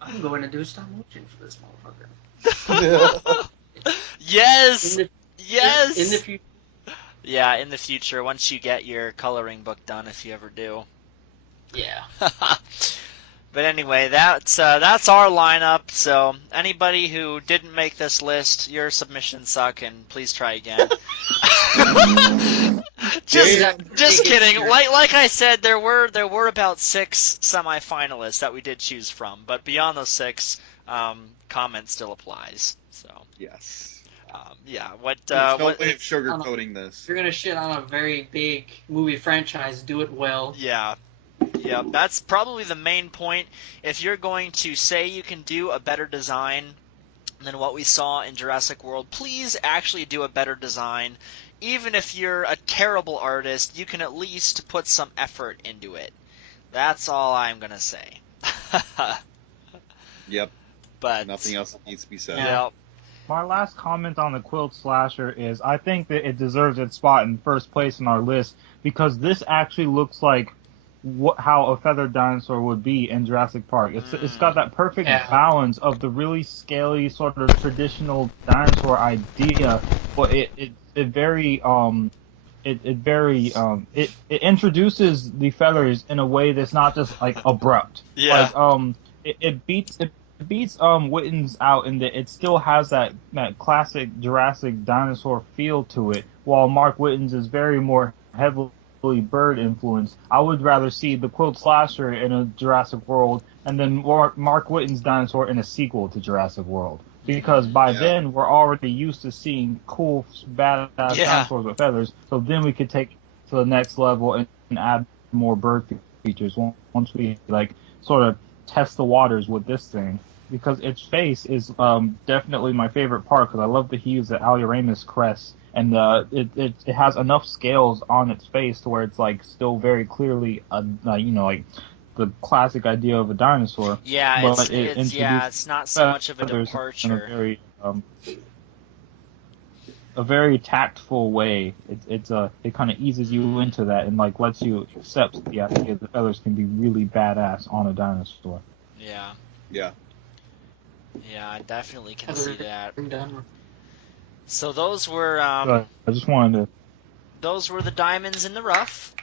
I'm going to do stop motion for this motherfucker. Yes, In the, yes. In the future. Yeah, in the future, once you get your coloring book done, if you ever do. Yeah. But anyway, that's our lineup. So anybody who didn't make this list, your submissions suck, and please try again. just kidding. Like I said, there were about 6 semifinalists that we did choose from, but beyond those 6, comment still applies. So Yes. yeah, There's no way of sugarcoating this. If you're gonna shit on a very big movie franchise, do it well. Yeah, that's probably the main point. If you're going to say you can do a better design than what we saw in Jurassic World, please actually do a better design. Even if you're a terrible artist, you can at least put some effort into it. That's all I'm gonna say. Yep. But Nothing else needs to be said. yeah, My last comment on the Quilt Slasher is I think that it deserves its spot in first place in our list because this actually looks like how a feathered dinosaur would be in Jurassic Park. It's got that perfect balance of the really scaly sort of traditional dinosaur idea, but it introduces the feathers in a way that's not just like abrupt. Yeah. Like it beats Witton's out in that it still has that classic Jurassic dinosaur feel to it, while Mark Witton's is very more heavily bird influenced. I would rather see the Quilt Slasher in a Jurassic World and then Mark Witton's dinosaur in a sequel to Jurassic World. Because by then we're already used to seeing cool, badass dinosaurs with feathers, so then we could take to the next level and add more bird features once we like sort of test the waters with this thing. Because its face is definitely my favorite part because I love that he used the Aluramus crest and it has enough scales on its face to where it's like still very clearly like the classic idea of a dinosaur. Yeah, but it's not so much of a feathers departure. In a very tactful way. It kind of eases you into that and like lets you accept the idea that feathers can be really badass on a dinosaur. Yeah. Yeah. Yeah, I definitely can see that. Done. So those were So I just wanted to. those were the diamonds in the rough.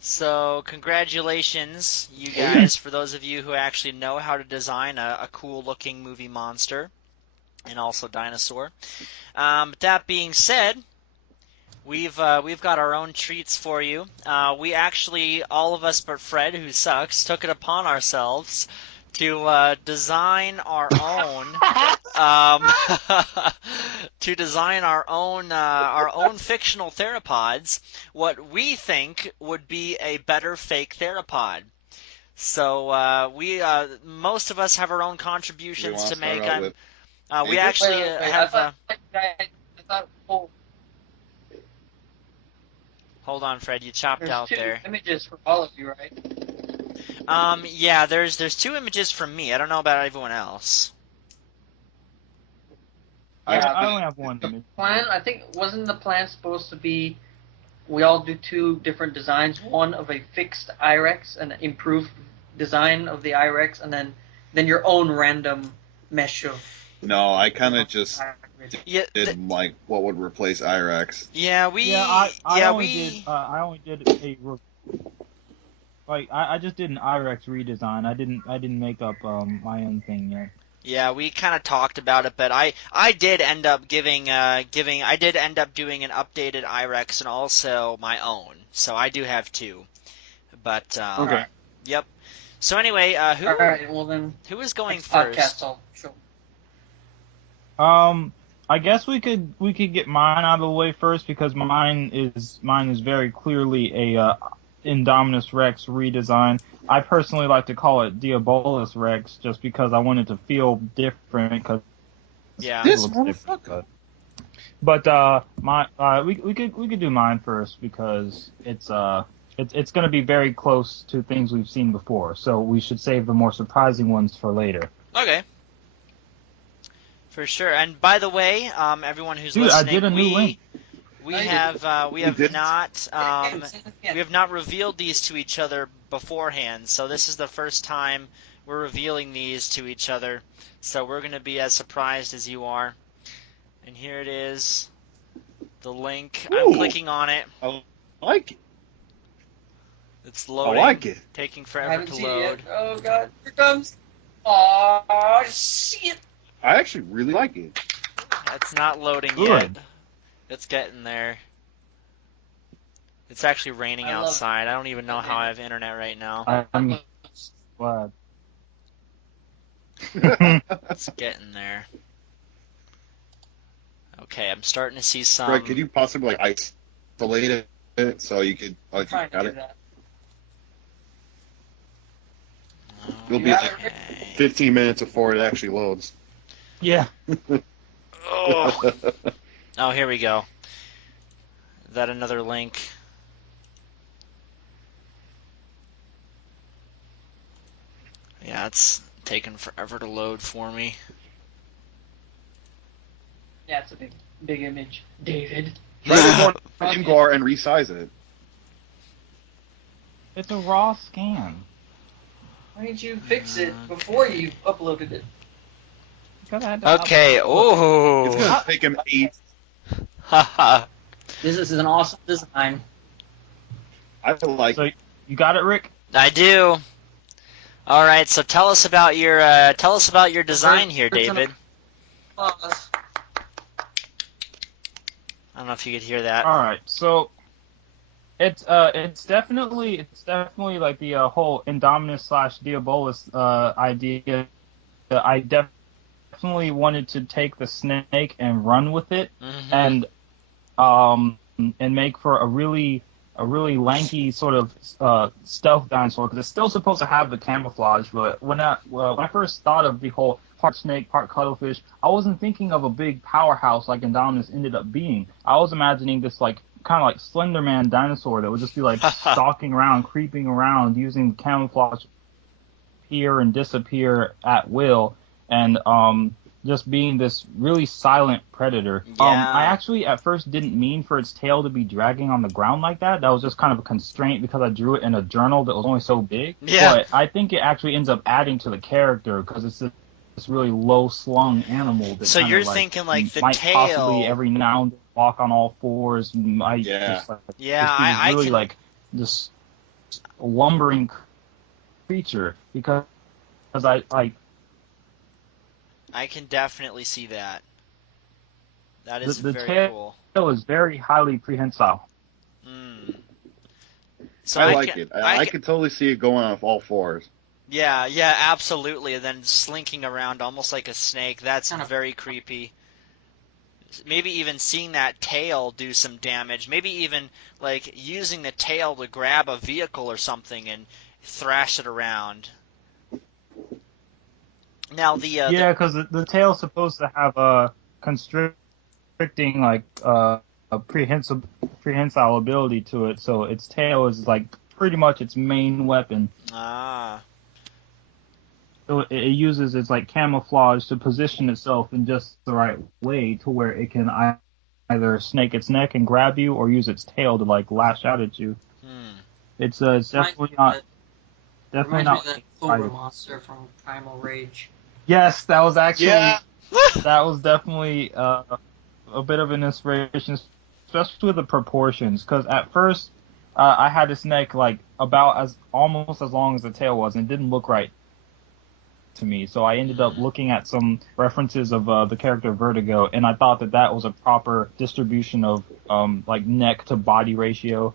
So, congratulations, you guys, for those of you who actually know how to design a cool-looking movie monster, and also dinosaur. That being said, we've got our own treats for you. We actually, all of us but Fred, who sucks, took it upon ourselves to design our own our own fictional theropods, what we think would be a better fake theropod. So we most of us have our own contributions to make. We actually have. I thought, oh, Hold on, Fred. You chopped there's out two there. images for all of you, right? Yeah. There's 2 images from me. I don't know about everyone else. I only have one. The plan, I think, wasn't the plan supposed to be we all do 2 different designs, one of a fixed IREX, an improved design of the IREX, and then your own random mesh of. No, I kind of just Yeah. did like what would replace IREX. Yeah. We. I we. only did a I just did an IREX redesign. I didn't make up my own thing yet. Yeah, we kind of talked about it, but I did end up doing an updated IREX and also my own. So I do have 2. But Okay. Yep. So anyway, All right, well then. who is going Next first? podcast, I'll show. I guess we could get mine out of the way first because mine is very clearly a Indominus Rex redesign. I personally like to call it Diabolus Rex just because I want it to feel different. Because Yeah. This looks motherfucker. But we could do mine first because it's going to be very close to things we've seen before. So we should save the more surprising ones for later. Okay. For sure. And by the way, everyone who's Dude, listening, I did a new link. we I have did? not we have not revealed these to each other beforehand. So this is the first time we're revealing these to each other. So we're going to be as surprised as you are. And here it is, the link. I'm Ooh. clicking on it. I like it. It's I loading. like it. Taking I forever haven't to seen it load. yet. Oh god, here it comes. Oh shit! I actually really like it. It's not loading Good. yet. It's getting there. It's actually raining I love outside. I don't even know how I have internet right now. I'm glad. It's getting there. Okay, I'm starting to see some. Greg, could you possibly like isolate it so you could I'm like trying got to it? do that. It'll be Yeah. like 15 minutes before it actually loads. Yeah. Oh. Oh, here we go. Is that another link? Yeah, it's taking forever to load for me. Yeah, it's a big image, David. Try to go on Ingvar and resize it. It's a raw scan. Why didn't you fix it before you uploaded it? Because I had to Okay, It's oh. gonna take him 8. Haha. This is an awesome design. I feel like So you got it, Rick? I do. All right, so tell us about your design here, David. Applause. I don't know if you could hear that. All right, so it's definitely like the whole Indominus / Diabolus idea. I definitely wanted to take the snake and run with it, Mhm. and make for a really lanky sort of stealth dinosaur because it's still supposed to have the camouflage. But when I first thought of the whole part snake, part cuttlefish, I wasn't thinking of a big powerhouse like Indominus ended up being. I was imagining this like kind of like Slender Man dinosaur that would just be like stalking around, creeping around, using camouflage to appear and disappear at will, and just being this really silent predator. Yeah. I actually at first didn't mean for its tail to be dragging on the ground like that. That was just kind of a constraint because I drew it in a journal that was only so big. Yeah. But I think it actually ends up adding to the character because it's this really low-slung animal. That So kinda, you're thinking, like, the might tail- possibly every now and then walk on all fours. Might Yeah. just, like, Yeah, just be I really can- like just lumbering creature because I can definitely see that. That the is very tail cool. is very highly prehensile. Mm. So I like it. I could totally see it going on all fours. Yeah, absolutely. And then slinking around almost like a snake. That's very creepy. Maybe even seeing that tail do some damage. Maybe even like using the tail to grab a vehicle or something and thrash it around. Now because the tail's supposed to have a constricting like a prehensile ability to it, so its tail is like pretty much its main weapon. Ah. So it uses its like camouflage to position itself in just the right way to where it can either snake its neck and grab you, or use its tail to like lash out at you. It's definitely not. Definitely not. Reminds me of that Cobra monster from Primal Rage. Yes, that was actually. Yeah. That was definitely a bit of an inspiration, especially with the proportions. Because at first, I had this neck like almost as long as the tail was, and it didn't look right to me. So I ended up looking at some references of the character Vertigo, and I thought that was a proper distribution of like neck to body ratio.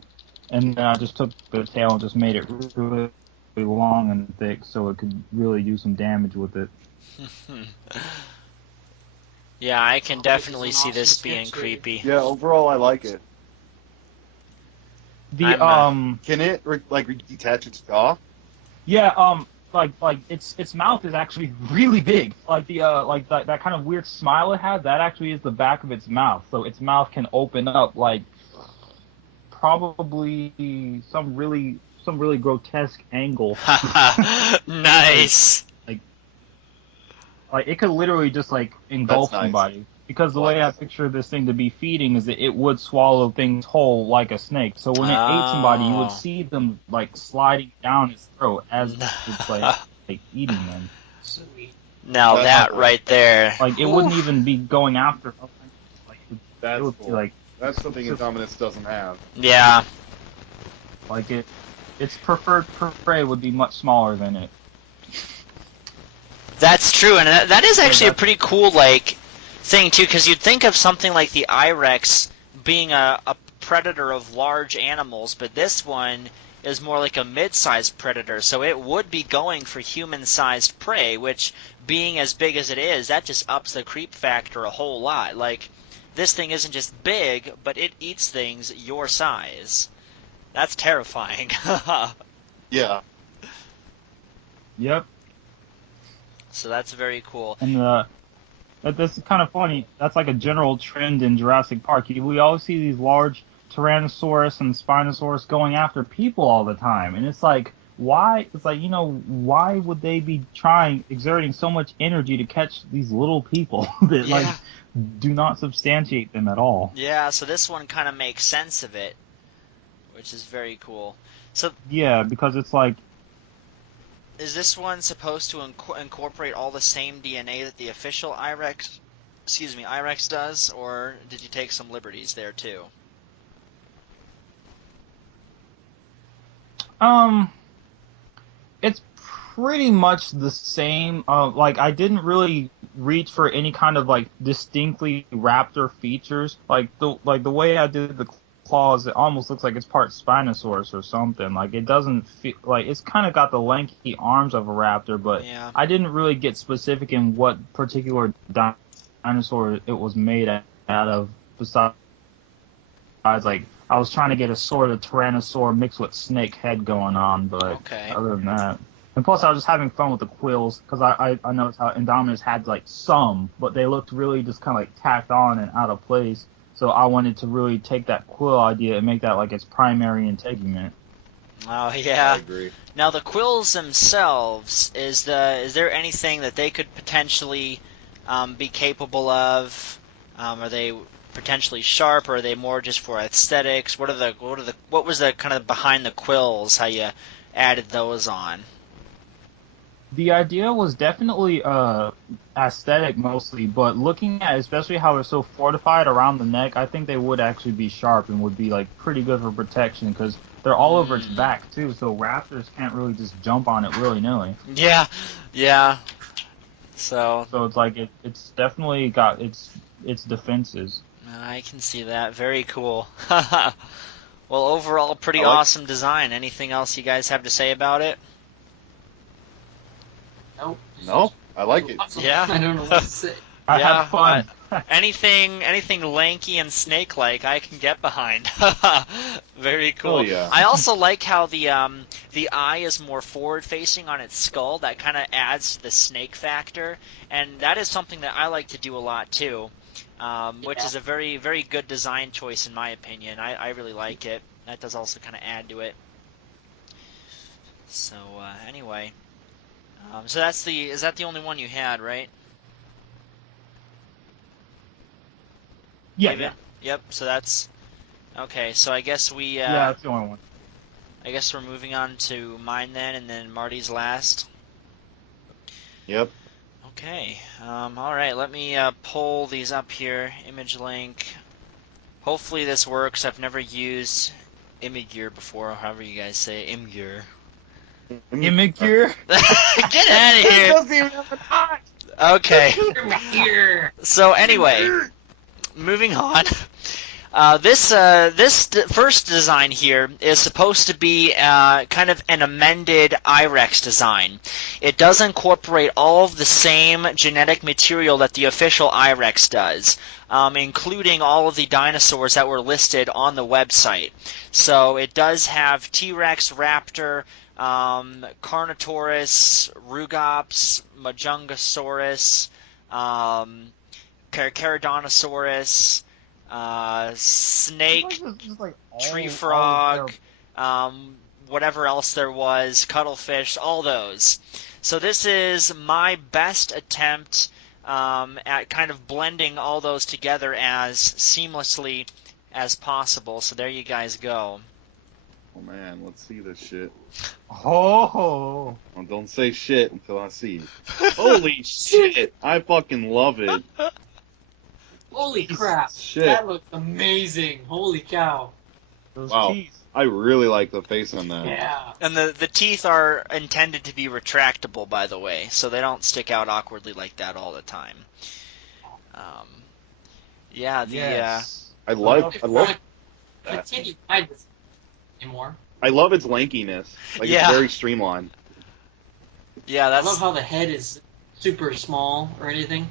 And then I just took the tail and just made it really long and thick, so it could really do some damage with it. Yeah, I can definitely see this being creepy. Yeah, overall I like it. Can it detach its jaw? Yeah, like its mouth is actually really big. Like that kind of weird smile it has, that actually is the back of its mouth. So its mouth can open up like probably some really grotesque angle. Nice. Like it could literally just like engulf somebody. Because the way I picture this thing to be feeding is that it would swallow things whole like a snake. So when it ate somebody, you would see them like sliding down its throat as it's like eating them. Sweet. Now that right there. Like it wouldn't even be going after. Like That's would cool. be like That's something Indominus doesn't have. Yeah. Like its preferred prey would be much smaller than it. That's true, and that is actually a pretty cool like thing too, because you'd think of something like the Irex being a predator of large animals, but this one is more like a mid-sized predator, so it would be going for human-sized prey, which, being as big as it is, that just ups the creep factor a whole lot. Like, this thing isn't just big, but it eats things your size. That's terrifying. Yeah. Yep. So that's very cool. And that's kind of funny. That's like a general trend in Jurassic Park. We always see these large Tyrannosaurus and Spinosaurus going after people all the time, and it's like, why? It's like, why would they be exerting so much energy to catch these little people that like do not substantiate them at all? Yeah. So this one kind of makes sense of it, which is very cool. So yeah, because it's like. Is this one supposed to incorporate all the same DNA that the official Irex does, or did you take some liberties there too? It's pretty much the same. Like I didn't really reach for any kind of like distinctly raptor features. Like the way I did the claws, it almost looks like it's part Spinosaurus or something. Like it doesn't feel like it's kind of got the lanky arms of a raptor, but I didn't really get specific in what particular dinosaur it was made out of. Besides, like I was trying to get a sort of Tyrannosaur mixed with snake head going on, but other than that. And plus, I was just having fun with the quills, because I noticed how Indominus had like some, but they looked really just kind of like tacked on and out of place. So I wanted to really take that quill idea and make that like its primary integument. Oh yeah. I agree. Now the quills themselves, is there anything that they could potentially be capable of? Are they potentially sharp, or are they more just for aesthetics? What was the kind of behind the quills? How you added those on? The idea was definitely aesthetic mostly, but looking at especially how it's so fortified around the neck, I think they would actually be sharp and would be like pretty good for protection because they're all over its back too, so raptors can't really just jump on it willy-nilly. Yeah, yeah. So it's like it's definitely got its defenses. I can see that. Very cool. Well, overall, pretty I like- awesome design. Anything else you guys have to say about it? Nope. No, I like it. Awesome. Yeah. I don't know what to say. I Yeah, had fun. Anything lanky and snake-like, I can get behind. Very cool. Oh, yeah. I also like how the eye is more forward-facing on its skull. That kind of adds to the snake factor, and that is something that I like to do a lot too. Which Yeah. is a very, very good design choice in my opinion. I really like it. That does also kind of add to it. So anyway, so is that the only one you had, right? Yeah, David? Yep. So that's okay. So I guess we yeah, that's the only one. I guess we're moving on to mine then, and then Marty's last. Yep. Okay. All right. Let me pull these up here. Image link. Hopefully this works. I've never used Imgur before, however you guys say Imgur. Immature. Get out of here. doesn't even have a tie. Okay. Here. So anyway, moving on. This first design here is supposed to be kind of an amended IREX design. It does incorporate all of the same genetic material that the official IREX does, including all of the dinosaurs that were listed on the website. So it does have T-Rex, Raptor, Carnotaurus, Rugops, Majungasaurus, Carcharodontosaurus, snake, tree frog, whatever else there was, cuttlefish, all those. So this is my best attempt at kind of blending all those together as seamlessly as possible. So there you guys go. Oh man, let's see this shit. Oh. Well, don't say shit until I see it. Holy shit! I fucking love it. Holy crap. Shit. That looks amazing. Holy cow. Those Wow. teeth. I really like the face on that. Yeah. And the teeth are intended to be retractable, by the way, so they don't stick out awkwardly like that all the time. Yeah, Yes. I love that. Continue hide this anymore. I love its lankiness. Like Yeah. it's very streamlined. yeah, I that's love how the head is super small or anything.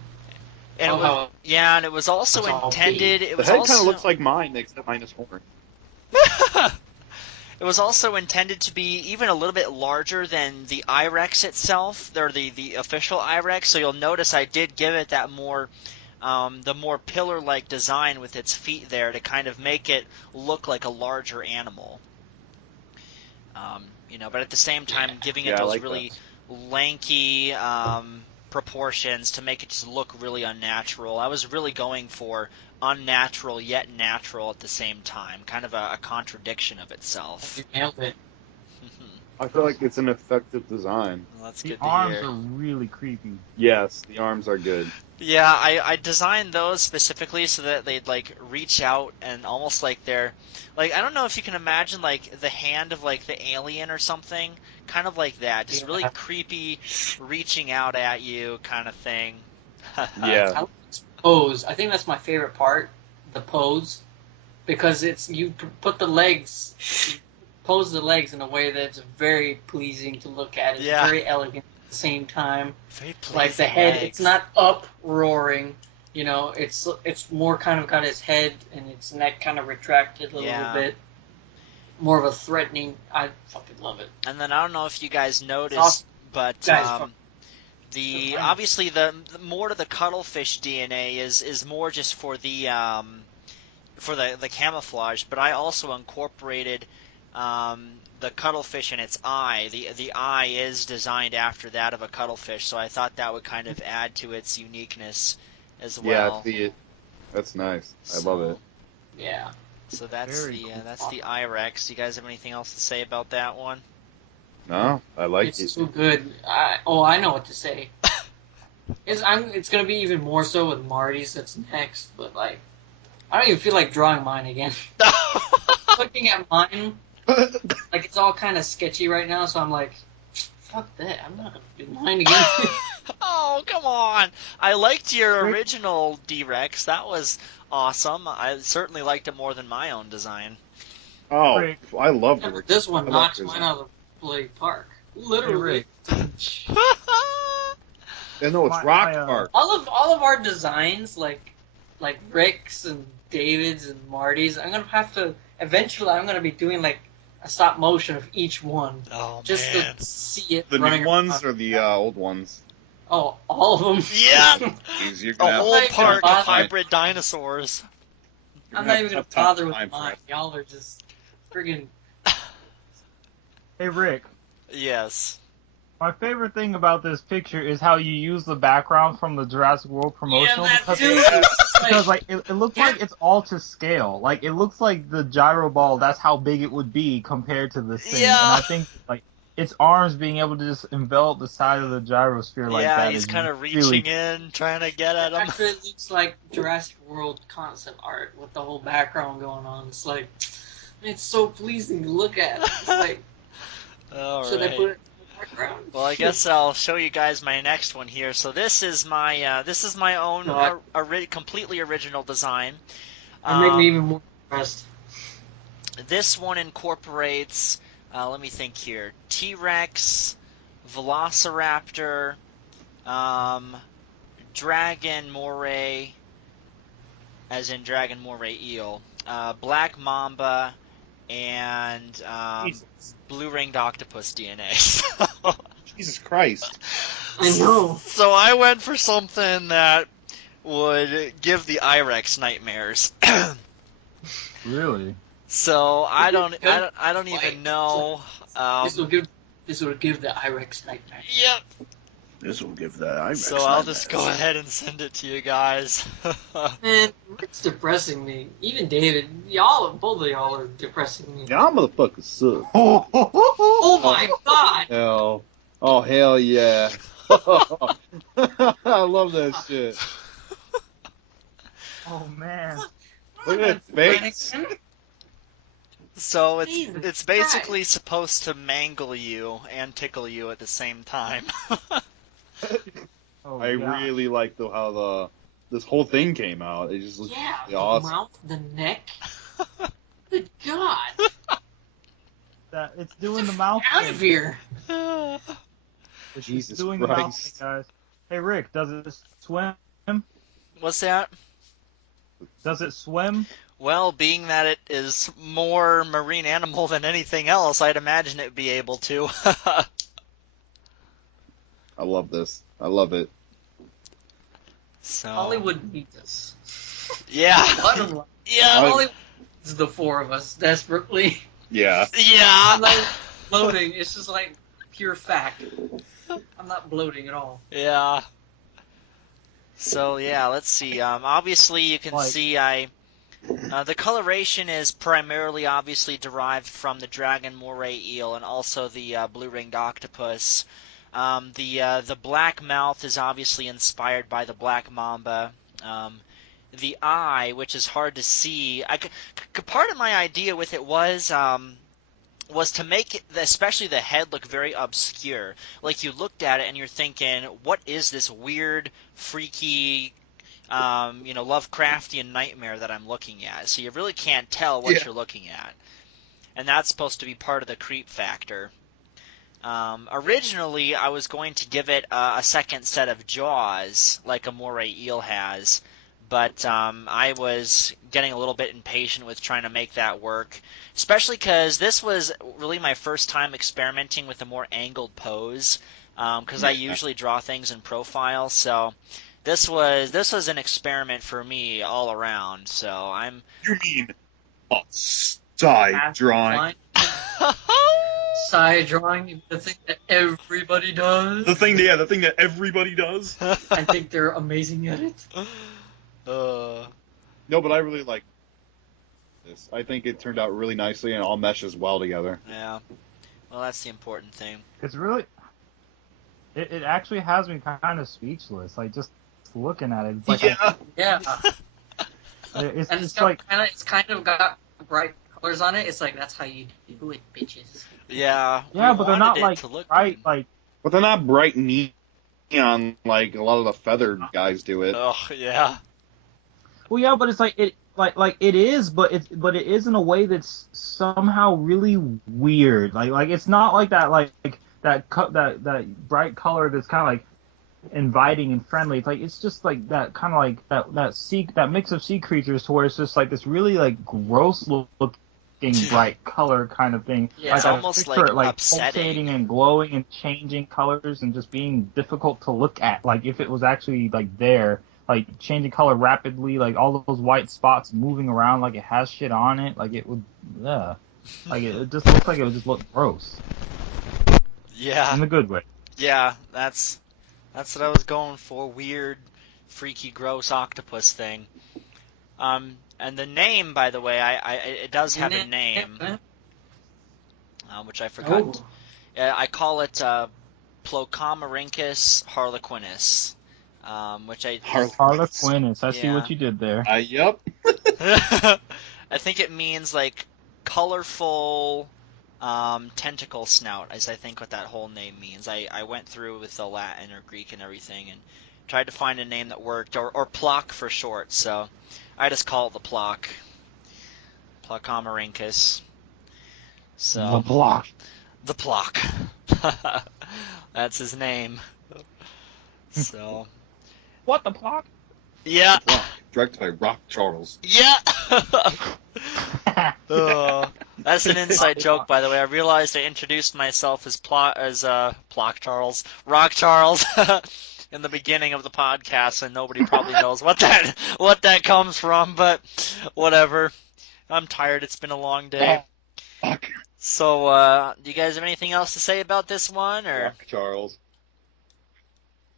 and it love was, how yeah, and it was also it's all intended. It The was head also kind of looks like mine, except minus horn. It was also intended to be even a little bit larger than the IREX itself, or the official IREX. So you'll notice I did give it that more, the more pillar-like design with its feet there to kind of make it look like a larger animal. But at the same time giving it Yeah, I those like really lanky proportions to make it just look really unnatural. I was really going for unnatural yet natural at the same time, kind of a contradiction of itself. you nailed it. I feel like it's an effective design. Well, that's The good to arms hear. are really creepy. Yes, the arms are good. Yeah, I designed those specifically so that they'd like reach out and almost like they're like, I don't know if you can imagine like the hand of like the alien or something, kind of like that, just really Yeah. creepy, reaching out at you kind of thing. I Yeah. like this pose. I think that's my favorite part, the pose, because it's you put the legs, pose the legs in a way that's very pleasing to look at. It's Yeah. very elegant at the same time. Very Like the pleasing head, legs. it's not up roaring. It's more kind of got his head and its neck kind of retracted a Yeah. little bit. More of a threatening. I fucking love it. And then I don't know if you guys noticed, awesome. but Guys, the fuck. obviously the more to the cuttlefish DNA is more just for the camouflage, but I also incorporated the cuttlefish in its eye. The eye is designed after that of a cuttlefish, so I thought that would kind of add to its uniqueness as Yeah, well. I see it. That's nice. I love it. Yeah. So that's Very the cool. that's the IREX. Do you guys have anything else to say about that one? No, I like It's it. so good. I know what to say. It's gonna be even more so with Marty's that's next, but like, I don't even feel like drawing mine again. Looking at mine, like it's all kind of sketchy right now, so I'm like, fuck that. I'm not gonna do mine again. Oh, come on. I liked your original D-Rex. That was awesome. I certainly liked it more than my own design. Oh, Rick. I love Yeah, it. but this one I love knocks this mine one. out of the bloody park. Literally. Yeah, no, it's My- Rock I, Park. all of our designs, like Rick's and David's and Marty's, I'm gonna be doing like a stop motion of each one, Oh, just man. to see it. The running new ones around. or the old ones? Oh, all of them. Yeah! Jeez, you're A gonna have whole not even park of bother. hybrid dinosaurs. I'm not even gonna tough bother with time for mine. it. Y'all are just friggin'. Hey Rick, Yes. my favorite thing about this picture is how you use the background from the Jurassic World promotional. Yeah, that because too. because like it looks Yeah. like it's all to scale. Like it looks like the gyro ball. That's how big it would be compared to the thing. Yeah. And I think like its arms being able to just envelop the side of the gyrosphere like Yeah, that. he's is kind of really- reaching in, trying to get at him. Actually, it looks like Jurassic World concept art with the whole background going on. It's like, it's so pleasing to look at. It's like, All should I right. put it in the background? Well, I guess I'll show you guys my next one here. So this is my own completely original design. That made me even more impressed. This one incorporates, let me think here, T-Rex, Velociraptor, Dragon Moray, as in Dragon Moray eel, Black Mamba, and blue-ringed octopus DNA. Jesus Christ. I know. So I went for something that would give the Irex nightmares. Really. So I don't even know. This will give the Irex nightmare. Yep. This will give that Irex So I'll just go nightmares. ahead and send it to you guys. Man, it's depressing me. Even David, both of y'all are depressing me. Y'all motherfuckers suck. Oh my god! Hell. Oh, hell yeah. I love that shit. Oh man. Look at that face. So Jesus it's basically supposed to mangle you and tickle you at the same time. Oh, I God. really like how this whole thing came out. It just looks Yeah, really the awesome. mouth, the neck. Good God! That it's doing the mouth Out thing. of here! It's Jesus doing the mouth Christ. thing, guys. Hey Rick, does it swim? What's that? Does it swim? Well, being that it is more marine animal than anything else, I'd imagine it'd be able to. I love this. I love it. So Hollywood needs us. yeah, Bottom line, yeah, Hollywood needs the four of us desperately. Yeah. yeah, I'm not bloating. It's just like pure fact. I'm not bloating at all. yeah. So yeah, let's see. Obviously, you can see the coloration is primarily obviously derived from the dragon moray eel and also the blue-ringed octopus. The black mouth is obviously inspired by the black mamba. The eye, which is hard to see, part of my idea with it was to make it, especially the head, look very obscure. Like you looked at it and you're thinking, what is this weird, freaky, Lovecraftian nightmare that I'm looking at? So you really can't tell what you're looking at. And that's supposed to be part of the creep factor. Originally, I was going to give it a second set of jaws, like a moray eel has, but I was getting a little bit impatient with trying to make that work, especially because this was really my first time experimenting with a more angled pose, because I usually draw things in profile, so this was an experiment for me all around. So I'm. You mean side drawing? Side drawing, the thing that everybody does. The thing that everybody does. I think they're amazing at it. No, but I really like this. I think it turned out really nicely and all meshes well together. Yeah. Well, that's the important thing. It's really, it actually has me kind of speechless. Like just looking at it, it's like Yeah. Yeah. it's And just like it's kind of got bright colors on it. It's like, that's how you do it, bitches. Yeah. yeah, we but they're not wanted it like to look bright good. like. But they're not bright neon like a lot of the feathered guys do it. Oh yeah. Well, yeah, but it's like it is, but it is in a way that's somehow really weird. Like it's not like that that bright color that's kind of like inviting and friendly. It's like it's just like that kind of like that mix of sea creatures to where it's just like this really like gross looking bright color kind of thing. Yeah, it's I almost picture it, like pulsating upsetting. and glowing and changing colors and just being difficult to look at. Like if it was actually like there. Like changing color rapidly, like all those white spots moving around, like it has shit on it, like it would, like it just looks like it would just look gross Yeah. in a good way. Yeah. That's what I was going for. Weird, freaky, gross octopus thing. And the name, by the way, it does have a name, which I forgot. Oh. I call it Plocomorhynchus harlequinus. Which I Harlequinus, I see Yeah. what you did there. Yup. I think it means like colorful tentacle snout, as I think what that whole name means. I went through with the Latin or Greek and everything and tried to find a name that worked, or Plock for short. So I just call it the Plock, Plocomorhynchus. So block. the Plock. That's his name. So. What the fuck? Yeah. Directed by Rock Charles. Yeah. That's an inside joke, by the way. I realized I introduced myself as Rock Charles, in the beginning of the podcast, and nobody probably knows what that comes from. But whatever. I'm tired. It's been a long day. Fuck. So, do you guys have anything else to say about this one, or? Rock Charles.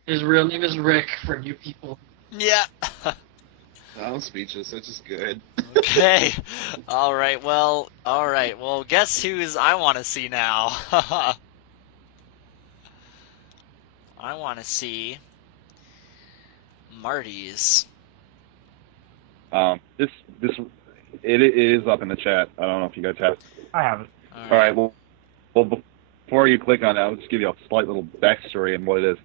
His real name is Rick, for you people. Yeah. I'm speechless. It's just good. Okay. All right. Well, guess who's I want to see now? I want to see Marty's. This it is up in the chat. I don't know if you guys have. I have it. All right. Well, before you click on it, I'll just give you a slight little backstory on what it is.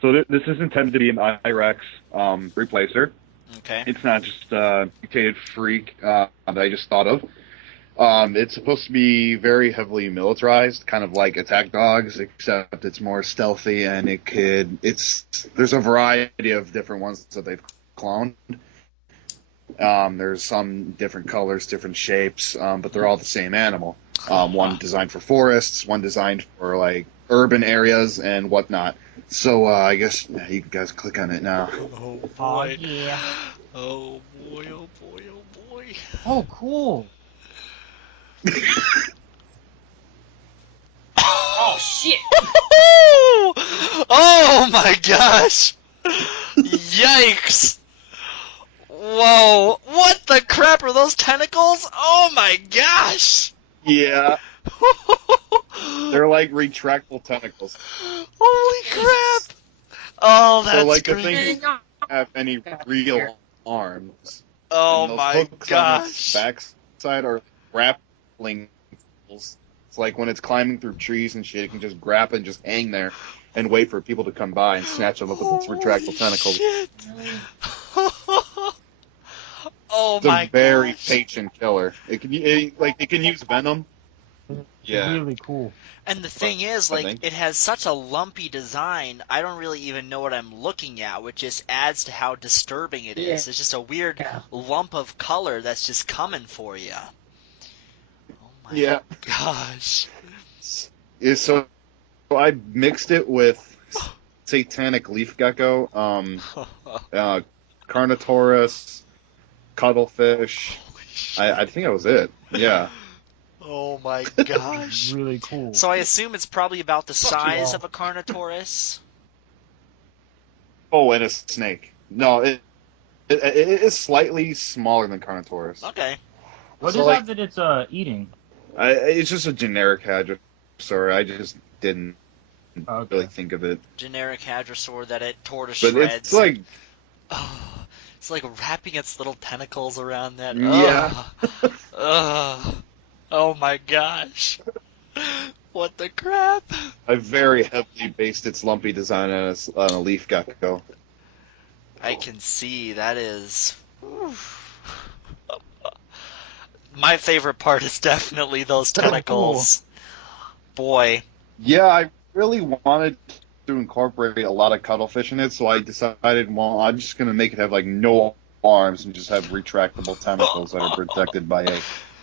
So this is intended to be an IREX replacer. Okay. It's not just a mutated freak that I just thought of. It's supposed to be very heavily militarized, kind of like attack dogs, except it's more stealthy, and there's a variety of different ones that they've cloned. There's some different colors, different shapes, but they're all the same animal. One designed for forests, one designed for like urban areas and whatnot. So I guess you guys click on it now. Oh Oh boy. yeah. Oh boy. Oh boy. Oh boy. Oh cool. Oh, shit! Oh my gosh! Yikes! Whoa! What the crap are those tentacles? Oh my gosh! Yeah, they're like retractable tentacles. Holy crap! Oh, that's So like the great. thing doesn't have any real arms. Oh And those my hooks on gosh! its backside are grappling tools. It's like when it's climbing through trees and shit, it can just grab and just hang there and wait for people to come by and snatch them up with its retractable tentacles. Shit. Oh It's my a very gosh! patient killer. It can use venom. Yeah. Really cool. And the thing is, I like, think. it has such a lumpy design, I don't really even know what I'm looking at, which just adds to how disturbing it is. Yeah. It's just a weird Yeah. lump of color that's just coming for you. Oh my Yeah. gosh. So I mixed it with satanic leaf gecko, Carnotaurus, cuttlefish. I think that was it. Yeah. Oh my gosh. Really cool. So I assume it's probably about the Fuck you size all. of a Carnotaurus? Oh, and a snake. No, it is slightly smaller than Carnotaurus. Okay. What so, is like- that it's eating? It's just a generic Hadrosaur. dinosaur. I just didn't really think of it. Generic hadrosaur that it tore to But shreds. it's like, Oh, it's like wrapping its little tentacles around that. Yeah. Ugh. Oh my gosh. What the crap? I very heavily based its lumpy design on a leaf gecko. I can see that is. My favorite part is definitely those tentacles. Boy. Yeah, I really wanted to incorporate a lot of cuttlefish in it, so I decided, well, I'm just going to make it have like no arms and just have retractable tentacles that are protected by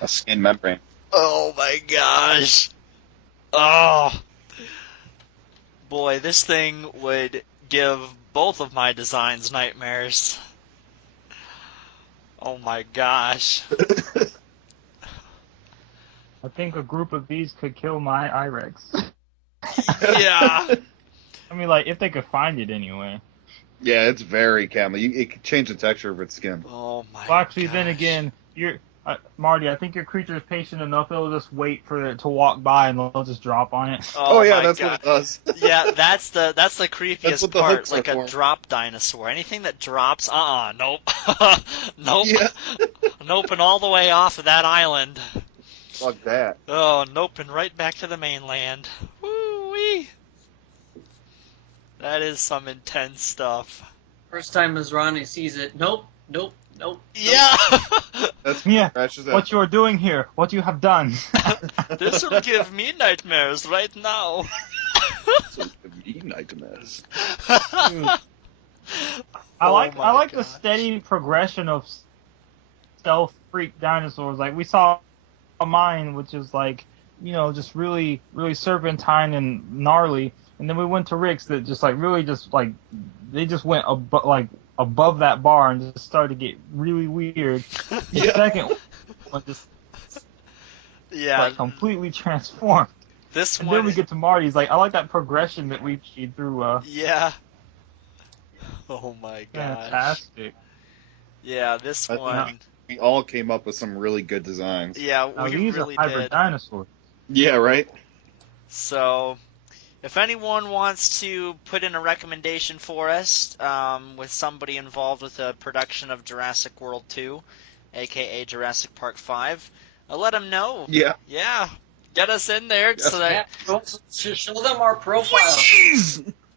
a skin membrane. Oh my gosh. Oh. Boy, this thing would give both of my designs nightmares. Oh my gosh. I think a group of these could kill my Irex. Yeah. I mean, like, if they could find it anyway. Yeah, it's very camel. It could change the texture of its skin. Oh my Well, actually, gosh. then again, Marty, I think your creature is patient enough, it'll just wait for it to walk by and they'll just drop on it. Oh yeah, my that's God. what it does. Yeah, that's the That's creepiest what the part. hooks are Like a for. drop dinosaur. Anything that drops, nope. Nope. Yeah. Nope, and all the way off of that island. Fuck that. Oh, nope, and right back to the mainland. Woo-wee. That is some intense stuff. First time as Ronnie sees it, nope. Yeah! That's Yeah. scratches that. What you are doing here, what you have done. This will give me nightmares right now. So me nightmares. I Oh like my the gosh. steady progression of stealth freak dinosaurs. Like we saw mine, which is like, you know, just really, really serpentine and gnarly, and then we went to Rick's that just like really just like they just went above that bar and just started to get really weird. The Yeah. second one just Yeah, like completely transformed. this And one. then we get to Marty's. Like I like that progression that we see through. Yeah. Oh my gosh. Fantastic. Yeah, this I think one. We all came up with some really good designs. Yeah, Now we these really are hybrid did. dinosaurs. Yeah, right? So, if anyone wants to put in a recommendation for us, with somebody involved with the production of Jurassic World 2, aka Jurassic Park 5, let them know. Yeah. Yeah, get us in there so Yeah, that. show them our profile.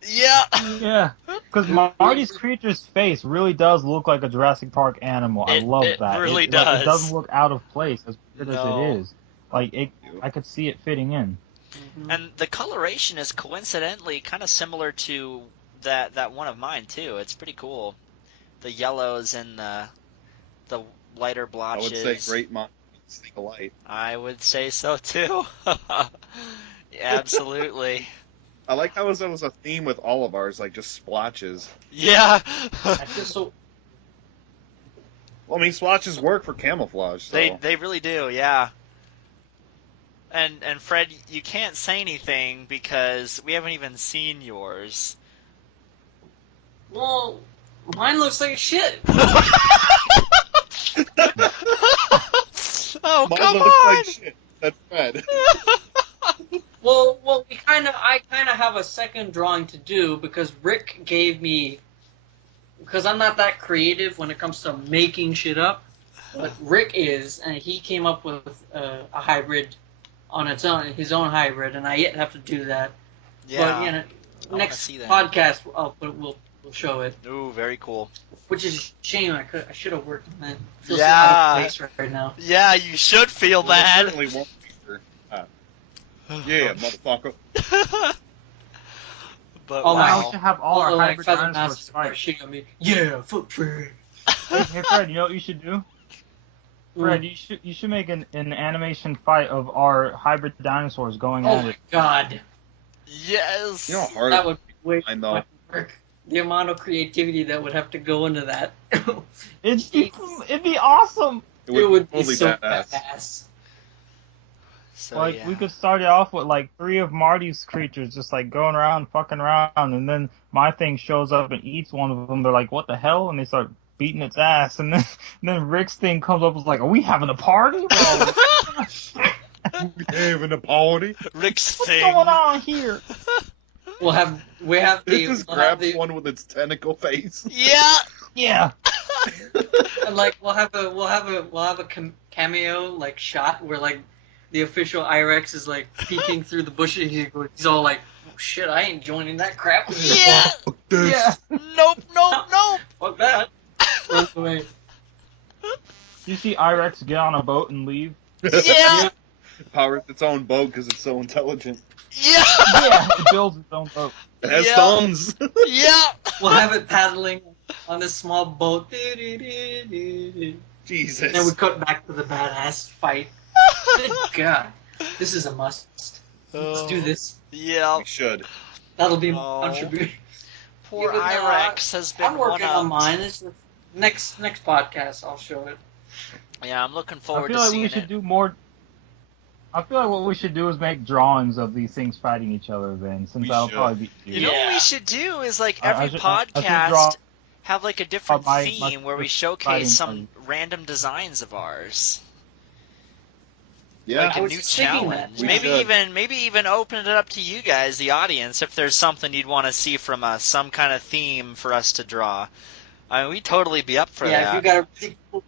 Yeah. Yeah, because Marty's creature's face really does look like a Jurassic Park animal. I love It that. really Like, does. it doesn't look out of place as good as No. it is. Like I could see it fitting in. And the coloration is coincidentally kind of similar to that one of mine too. It's pretty cool. The yellows and the lighter I blotches. would say great minds think alike. I would say so too. Absolutely. I like how that was a theme with all of ours, like just splotches. Yeah. I feel so. Well, I mean, splotches work for camouflage. So. They really do. Yeah. And Fred, you can't say anything because we haven't even seen yours. Well, mine looks like shit. Oh, Mine come looks on! like shit. That's red. Well, I kind of have a second drawing to do because Rick gave me, because I'm not that creative when it comes to making shit up, but Rick is, and he came up with a hybrid on its own, his own hybrid, and I yet have to do that. Yeah. But, you know, I wanna next see that. podcast, we'll show it, Ooh, very cool. which is a shame. I should have worked on that. I feel so Yeah. out of place right now. Yeah, you should feel Well, it bad. certainly won't be for, yeah, motherfucker. But Oh, my Now wow. we should have all our Although, like, hybrid Feather dinosaurs Master fight. shit on me. Yeah, foot Fred. Hey Fred, you know what you should do? Fred, you should make an animation fight of our hybrid dinosaurs going Oh at my it. god. Yes. You know how hard That would be way I too know. much work. The amount of creativity that would have to go into that. It'd be awesome. it It would be totally so badass. badass. So, Like yeah. we could start it off with like 3 of Marty's creatures just like going around, fucking around, and then my thing shows up and eats one of them. They're like, "What the hell?" And they start beating its ass. And then Rick's thing comes up and is like, "Are we having a party?" Bro? We having a party. Rick's What's thing. going on here? We have It the just we'll have grabs the one with its tentacle face. Yeah. Yeah. and, like we'll have a cameo like shot where like the official IREX is like peeking through the bushes. He's all like, "Oh shit, I ain't joining that crap." Yeah. Yeah. Nope. Fuck that. Runs away. You see IREX get on a boat and leave? Yeah. Powers its own boat because it's so intelligent. Yeah. Yeah, it builds its own boat. It has Yeah. thumbs. Yeah. We'll have it paddling on this small boat. Jesus. Then we cut back to the badass fight. Good God, this is a must. Let's do this. Yeah. We should. That'll be my Oh. contribution. Poor Even, IREX has been I'm working on one-upped. mine. It's the next podcast. I'll show it. Yeah, I'm looking I forward feel to like seeing we should it. do more. I feel like what we should do is make drawings of these things fighting each other. Then, since We that'll should. probably be You know what we Yeah. should do is like I every should draw podcast have like a different my theme where we fighting showcase some party. random designs of ours. Yeah. Like I a was new thinking challenge. that. We Maybe even open it up to you guys, the audience, if there's something you'd want to see from us, some kind of theme for us to draw. I mean, we'd totally be up for Yeah, that. if you got a really cool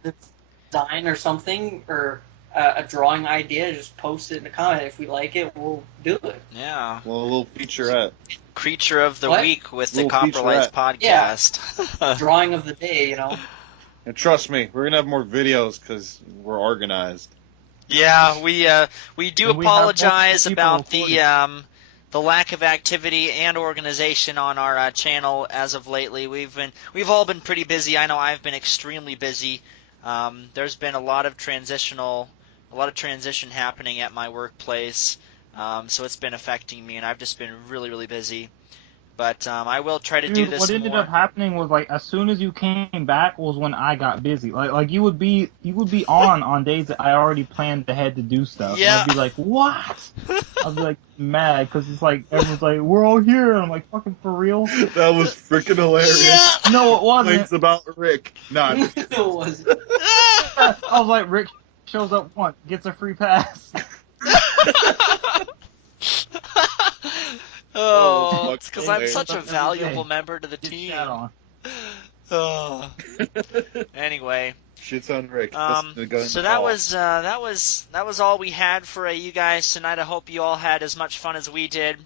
design or something, or a drawing idea, just post it in the comment. If we like it, we'll do it. Yeah. Well, a little featurette. Creature of the What? week with the Little Coprolites featurette. podcast. Drawing of the day, you know. And trust me, we're gonna have more videos because we're organized. Yeah, we do And we have apologize multiple about people the lack of activity and organization on our channel as of lately. We've all been pretty busy. I know I've been extremely busy. There's been a lot of transition happening at my workplace, so it's been affecting me, and I've just been really, really busy. But I will try to do Dude, this what ended more. up happening was like as soon as you came back was when I got busy. Like you would be on days that I already planned ahead to do stuff. Yeah. And I'd be like, what? I'd be like mad because it's like everyone's like, we're all here, and I'm like, fucking for real? That was freaking hilarious. Yeah. No, it wasn't. It's about Rick. Not. It was. I was like, Rick shows up once, gets a free pass. Oh, it's fuck, because I'm okay. such a Every valuable day. member to the Get team. shat on. Oh. Anyway, Shit's on Rick. so that was all we had for you guys tonight. I hope you all had as much fun as we did.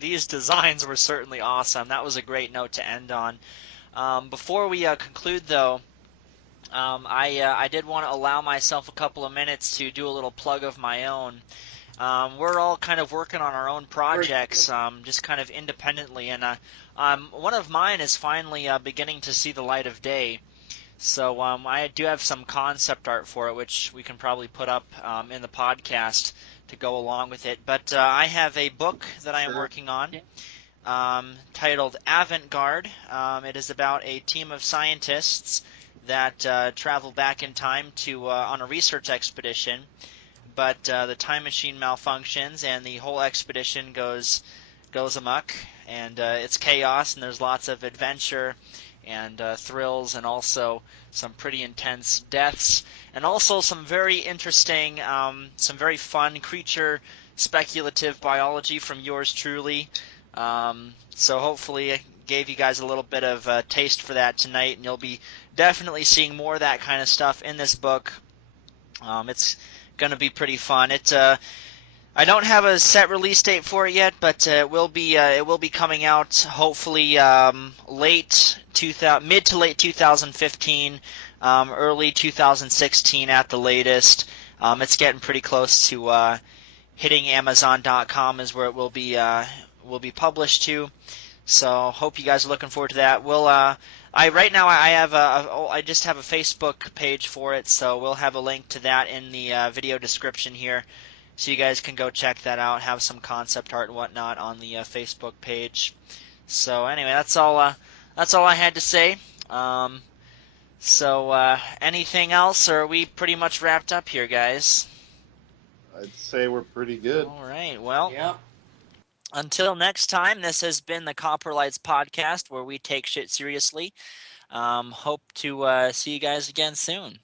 These designs were certainly awesome. That was a great note to end on. Before we conclude, though, I did want to allow myself a couple of minutes to do a little plug of my own. We're all kind of working on our own projects, just kind of independently, and one of mine is finally beginning to see the light of day. So I do have some concept art for it, which we can probably put up in the podcast to go along with it. But I have a book that I am working on titled Avant-Garde. It is about a team of scientists that travel back in time to on a research expedition. But the time machine malfunctions, and the whole expedition goes amok, and it's chaos, and there's lots of adventure and thrills, and also some pretty intense deaths, and also some very interesting, some very fun creature speculative biology from yours truly. So hopefully I gave you guys a little bit of a taste for that tonight, and you'll be definitely seeing more of that kind of stuff in this book. It's going to be pretty fun. I don't have a set release date for it yet, but it will be coming out hopefully mid to late 2015, early 2016 at the latest. It's getting pretty close to hitting Amazon.com is where it will be published to. So hope you guys are looking forward to that. I just have a Facebook page for it, so we'll have a link to that in the video description here, so you guys can go check that out, have some concept art and whatnot on the Facebook page. So anyway, that's all I had to say. Anything else, or are we pretty much wrapped up here, guys? I'd say we're pretty good. All right, well. Yep. Until next time, this has been the Coprolites podcast, where we take shit seriously. Hope to see you guys again soon.